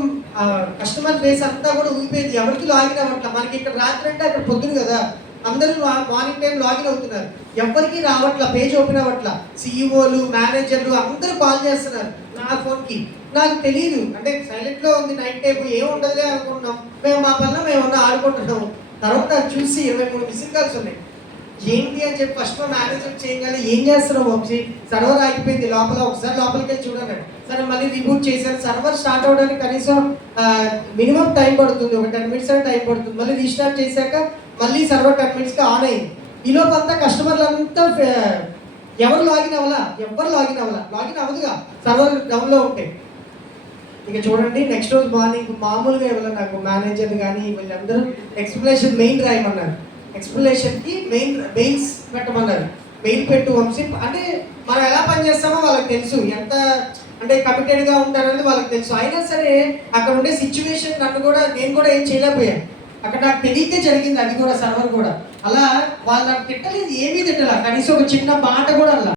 కస్టమర్ బేస్ అంతా కూడా ఊగిపోయింది. ఎవరికి లాగిన్ అవ్వట్లా. మనకి ఇక్కడ రాత్రి అంటే అక్కడ పొద్దున కదా, అందరూ మార్నింగ్ టైం లాగిన్ అవుతున్నారు. ఎవరికి రావట్లా, పేజ్ ఓపెన్ అవ్వట్లా. సిఇఓలు మేనేజర్లు అందరూ కాల్ చేస్తున్నారు నా ఫోన్కి. నాకు తెలియదు, అంటే సైలెంట్లో ఉంది నైట్ టైం, ఏముండదులే అనుకుంటున్నాం. మేము మా పనిలో మేము ఆడుకుంటున్నాము. తర్వాత నాకు చూసి 23 మిస్సింగ్ కాల్స్ ఉన్నాయి. ఏంటి అని చెప్పి ఫస్ట్ మేనేజర్ చేయగానే ఏం చేస్తున్నాం వంశీ, సర్వర్ ఆగిపోయింది లోపల, ఒకసారి లోపలికి వెళ్ళి చూడండి. సరే మళ్ళీ రిబూట్ చేశారు. సర్వర్ స్టార్ట్ అవ్వడానికి కనీసం మినిమం టైం పడుతుంది, ఒక 10 మినిట్స్ టైం పడుతుంది. మళ్ళీ రీస్టార్ట్ చేశాక మళ్ళీ సర్వర్ 10 మినిట్స్కి ఆన్ అయింది. ఈ లోపు అంతా కస్టమర్లు అంతా ఎవరు లాగిన్ అవ్వాలా, లాగిన్ అవ్వదుగా సర్వర్ డౌన్లో ఉంటాయి. ఇక చూడండి నెక్స్ట్ రోజు మార్నింగ్ మామూలుగా ఇవ్వాలి నాకు మేనేజర్ కానీ వీళ్ళందరూ ఎక్స్ప్లెనేషన్ మెయిన్ రాయమన్నారు. ఎక్స్ప్లెనేషన్కి మెయిన్స్ పెట్టమన్నారు. మెయిల్ పెట్టు వంశీ. అంటే మనం ఎలా పనిచేస్తామో వాళ్ళకి తెలుసు, ఎంత అంటే కమిటెడ్గా ఉంటారనేది వాళ్ళకి తెలుసు. అయినా సరే అక్కడ ఉండే సిచ్యువేషన్ నేను కూడా ఏం చేయలేకపోయాను. అక్కడ నాకు తెలియకే జరిగింది అది కూడా, సర్వర్ కూడా. అలా వాళ్ళు నాకు తిట్టలేదు, ఏమీ తిట్టలా, కనీసం ఒక చిన్న మాట కూడా అలా.